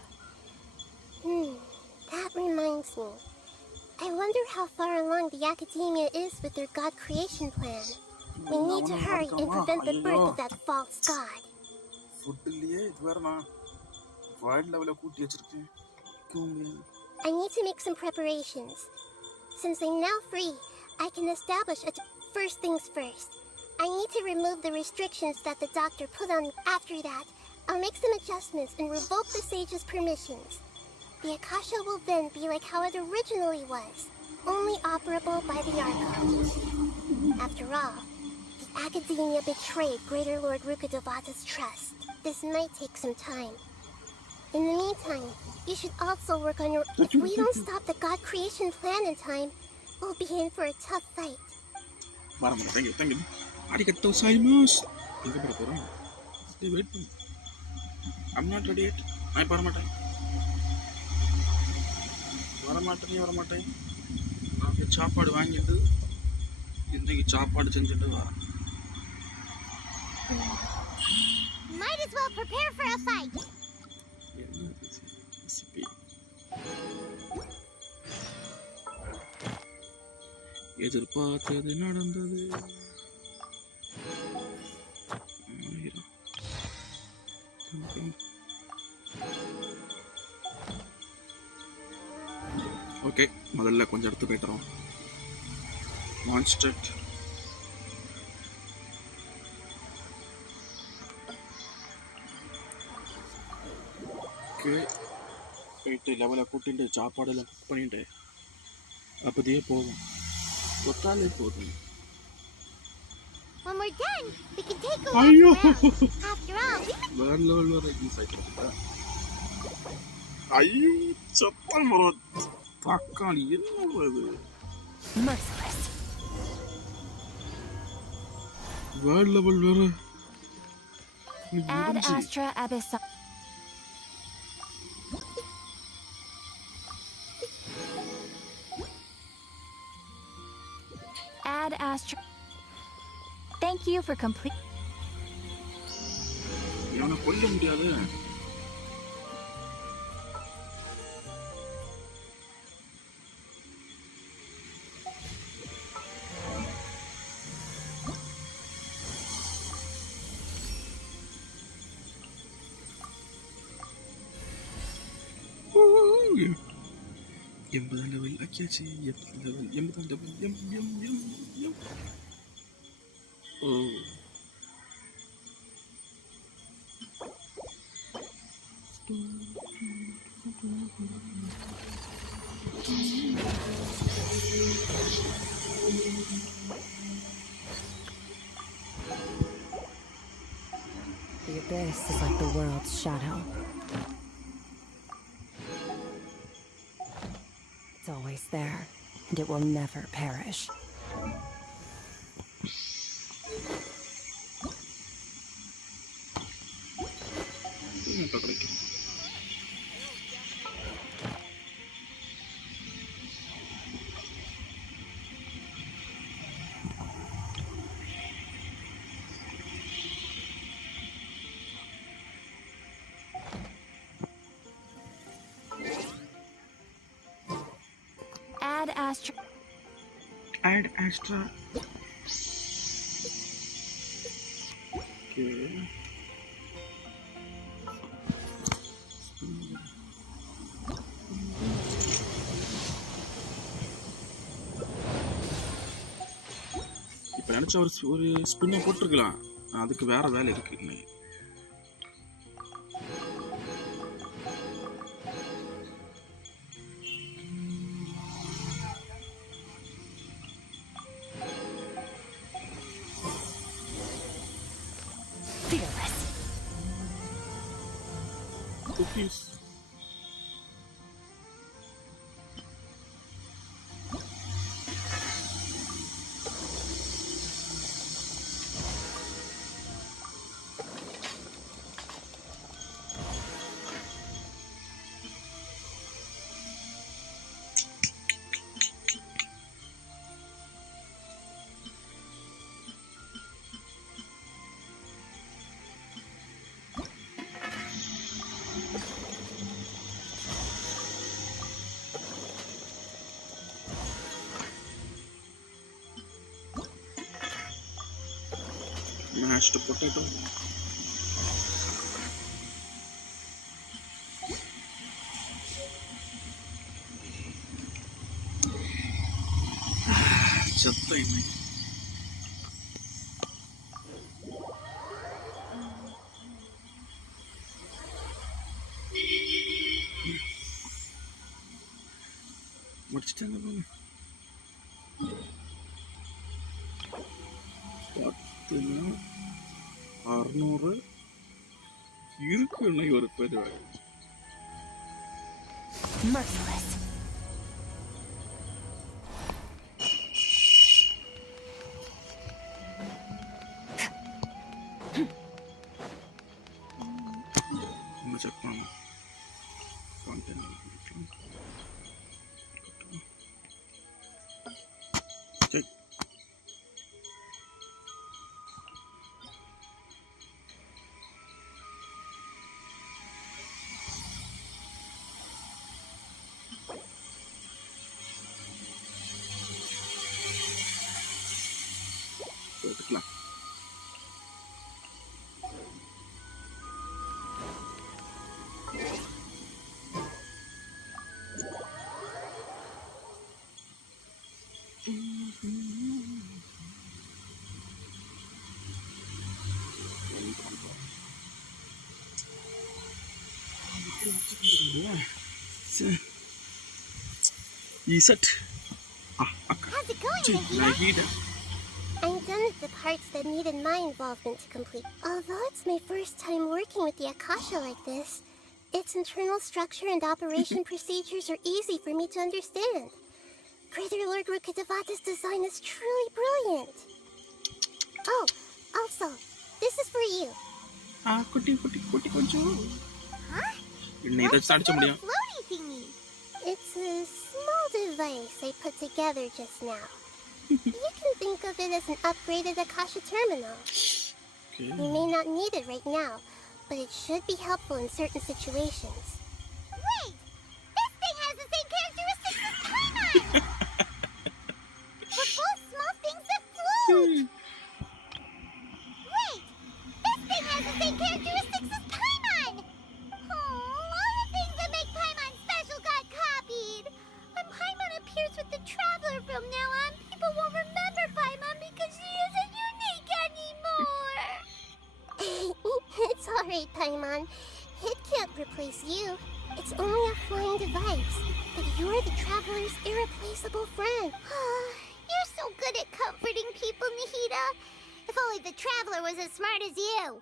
That reminds me. I wonder how far along the academia is with their god creation plan. We need to hurry and prevent the birth of that false god. I need to make some preparations. Since I'm now free, I can establish first things first. I need to remove the restrictions that the doctor put on me. After that, I'll make some adjustments and revoke the sage's permissions. The Akasha will then be like how it originally was, only operable by the Archons. After all, the academia betrayed Greater Lord Rukkhadevata's trust. This might take some time. In the meantime, you should also work on your... If we don't stop the god creation plan in time, we'll be in for a tough fight. Thank you. Wait. I'm not ready yet. I வரமாட்டேன். நான் சாப்பாடு வாங்கிட்டு இன்னைக்கு சாப்பாடு செஞ்சுட்டு வரேன். Might as well prepare for a fight. எதிர்பார்த்தது நடந்தது. ஓகே, முதல்ல கொஞ்சம் எடுத்து போய்ட்டுறோம். மான்ஸ்டர் ஓகே போயிட்டு லெவலை கூட்டிட்டு சாப்பாடெல்லாம் குக் பண்ணிட்டு அப்போதையே போகும். தொட்டாலே போதும். When we're done, we can take a walk around. After all, வேற லெவல் வர இன்சைட். ஐயோ சப்பல் மரோ தக்காளி என்ன இது? Merciless. வேற லெவல் வேற. Ad Astra Abyss. Ad Astra. Thank you for complete. இவனை கொல்ல முடியாது. 80 level ஆக்கியாச்சு. 80 level, 80 level, எம். ஓ. The abyss is like the world's shadow. It's always there, and it will never perish. Add Astra. Okay. இப்போ நினச்ச ஒரு ஸ்பின்னை போட்டிருக்கலாம். அதுக்கு வேற வேலை இருக்கு. Cookies. Mashed potato. Chatta inne. முடிச்சிட்டாங்க பாருங்க. 600 இருக்கு. இன்னைக்கு ஒரு பேர் Merciless. check பண்ணணும். content check. எடுத்துக்கலாம். Is it? How's it going, Nagina? I'm done with the parts that needed my involvement to complete. Although it's my first time working with the Akasha like this, its internal structure and operation procedures are easy for me to understand. Greater Lord Rukkhadevata's design is truly brilliant. Oh, also, this is for you. Kuti konju. Huh? What's that floaty thingy? It's a small device I put together just now. You can think of it as an upgraded Akasha terminal. Okay. You may not need it right now, but it should be helpful in certain situations. Wait! This thing has the same characteristics as Paimon! We're both small things that float! Wait! This thing has the same characteristics as Paimon! Oh, all the things that make Paimon special got copied! I'm afraid, Paimon. It can't replace you. It's only a flying device. But you're the Traveler's irreplaceable friend. You're so good at comforting people, Nahida. If only the Traveler was as smart as you.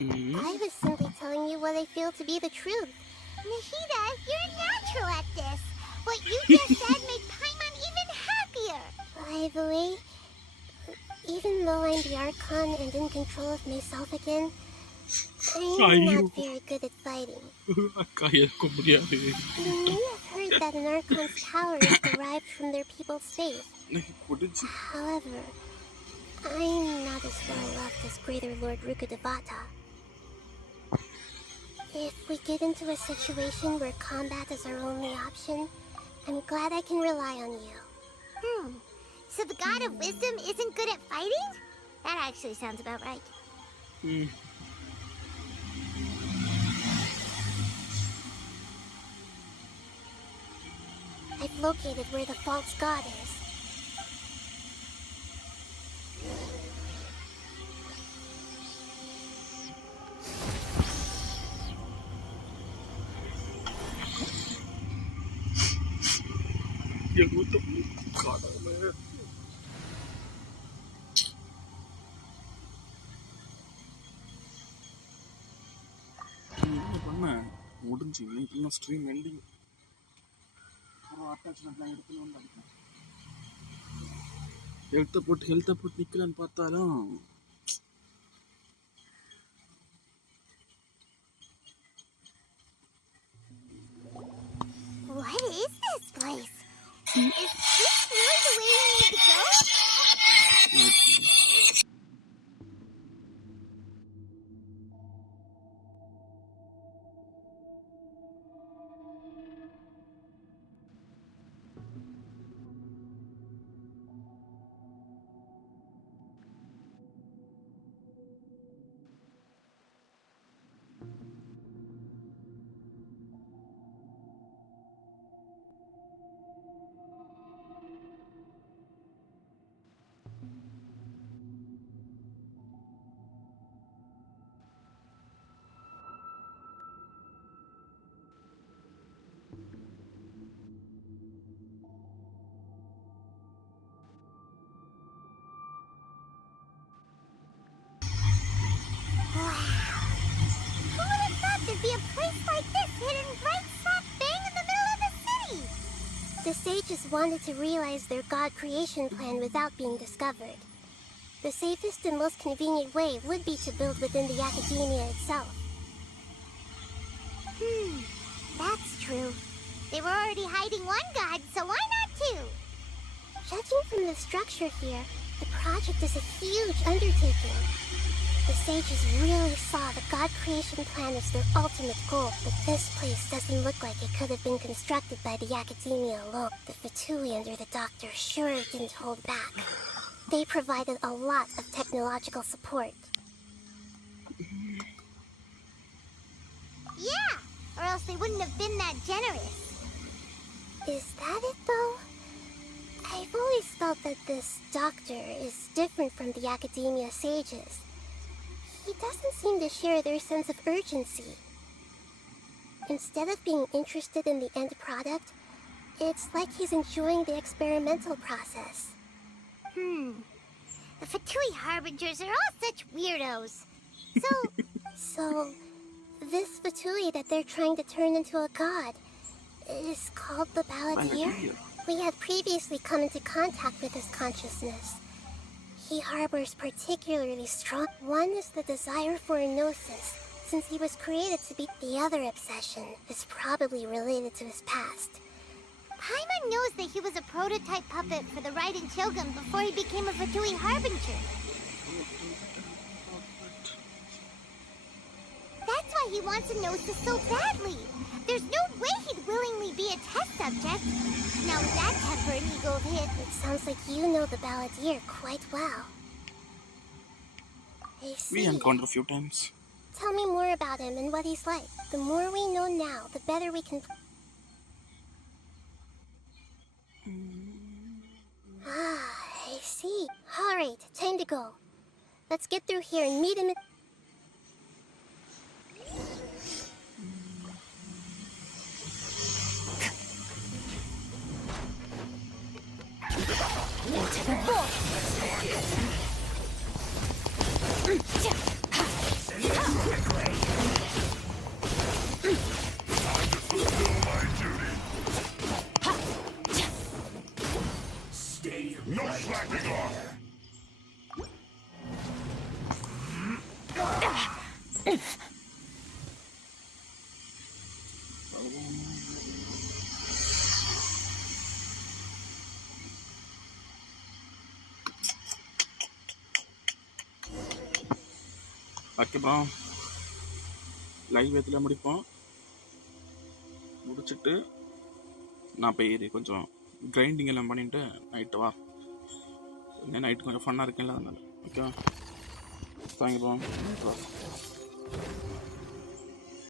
I was simply telling you what I feel to be the truth. Nahida, you're natural at this. What you just said made Paimon even happier. By the way, even though I'm the Archon and in control of myself again, I'm not very good at fighting. You may have heard that an Archon's power is derived from their people's faith. However, I'm not as well loved as Greater Lord Rukkhadevata. If we get into a situation where combat is our only option, I'm glad I can rely on you. So the God of Wisdom isn't good at fighting? That actually sounds about right. I've located where the false god is. முடிஞ்சு இன்னும் stream ending ஒரு அட்டாச்மெண்ட்லாம் எடுத்துன்னு வந்து அடிக்கும். ஹெல்த்தை போட்டு நிற்கலான்னு பார்த்தாலும் What is this place? Is this really the way we need to go? Be a place like this hidden right slap bang in the middle of the city. The sages wanted to realize their god creation plan without being discovered. The safest and most convenient way would be to build within the academia itself. That's true. They were already hiding one god, so why not two? Judging from the structure here, the project is a huge undertaking. The sages really saw the god creation plan as their ultimate goal, but this place doesn't look like it could have been constructed by the academia alone. The Fatui under the doctor sure didn't hold back. They provided a lot of technological support. Yeah, or else they wouldn't have been that generous. Is that it, though? I've always felt that this doctor is different from the academia sages. He doesn't seem to share their sense of urgency. Instead of being interested in the end product, it's like he's enjoying the experimental process. The Fatui Harbingers are all such weirdos. So, this Fatui that they're trying to turn into a god is called the Balladeer? We had previously come into contact with his consciousness. He harbors particularly strong. One is the desire for a gnosis, since he was created to be. The other obsession is probably related to his past. Paimon knows that he was a prototype puppet for the Raiden Shogun before he became a Fatui Harbinger. That's why he wants a gnosis so badly. There's no way he'd willingly be a test subject. Now with that temper and ego of his... It sounds like you know the Balladeer quite well. I see. We encountered a few times. Tell me more about him and what he's like. The more we know now, the better we can... I see. Alright, time to go. Let's get through here and meet him at... No slacking off. அதுக்கப்புறம் live இதில் முடிப்போம். முடிச்சுட்டு நான் போய் கொஞ்சம் grinding எல்லாம் பண்ணிட்டு night வா. நைட்டு கொஞ்சம் ஃபன்னாக இருக்குல்ல அதனால. ஓகேவா? தேங்க்யூ.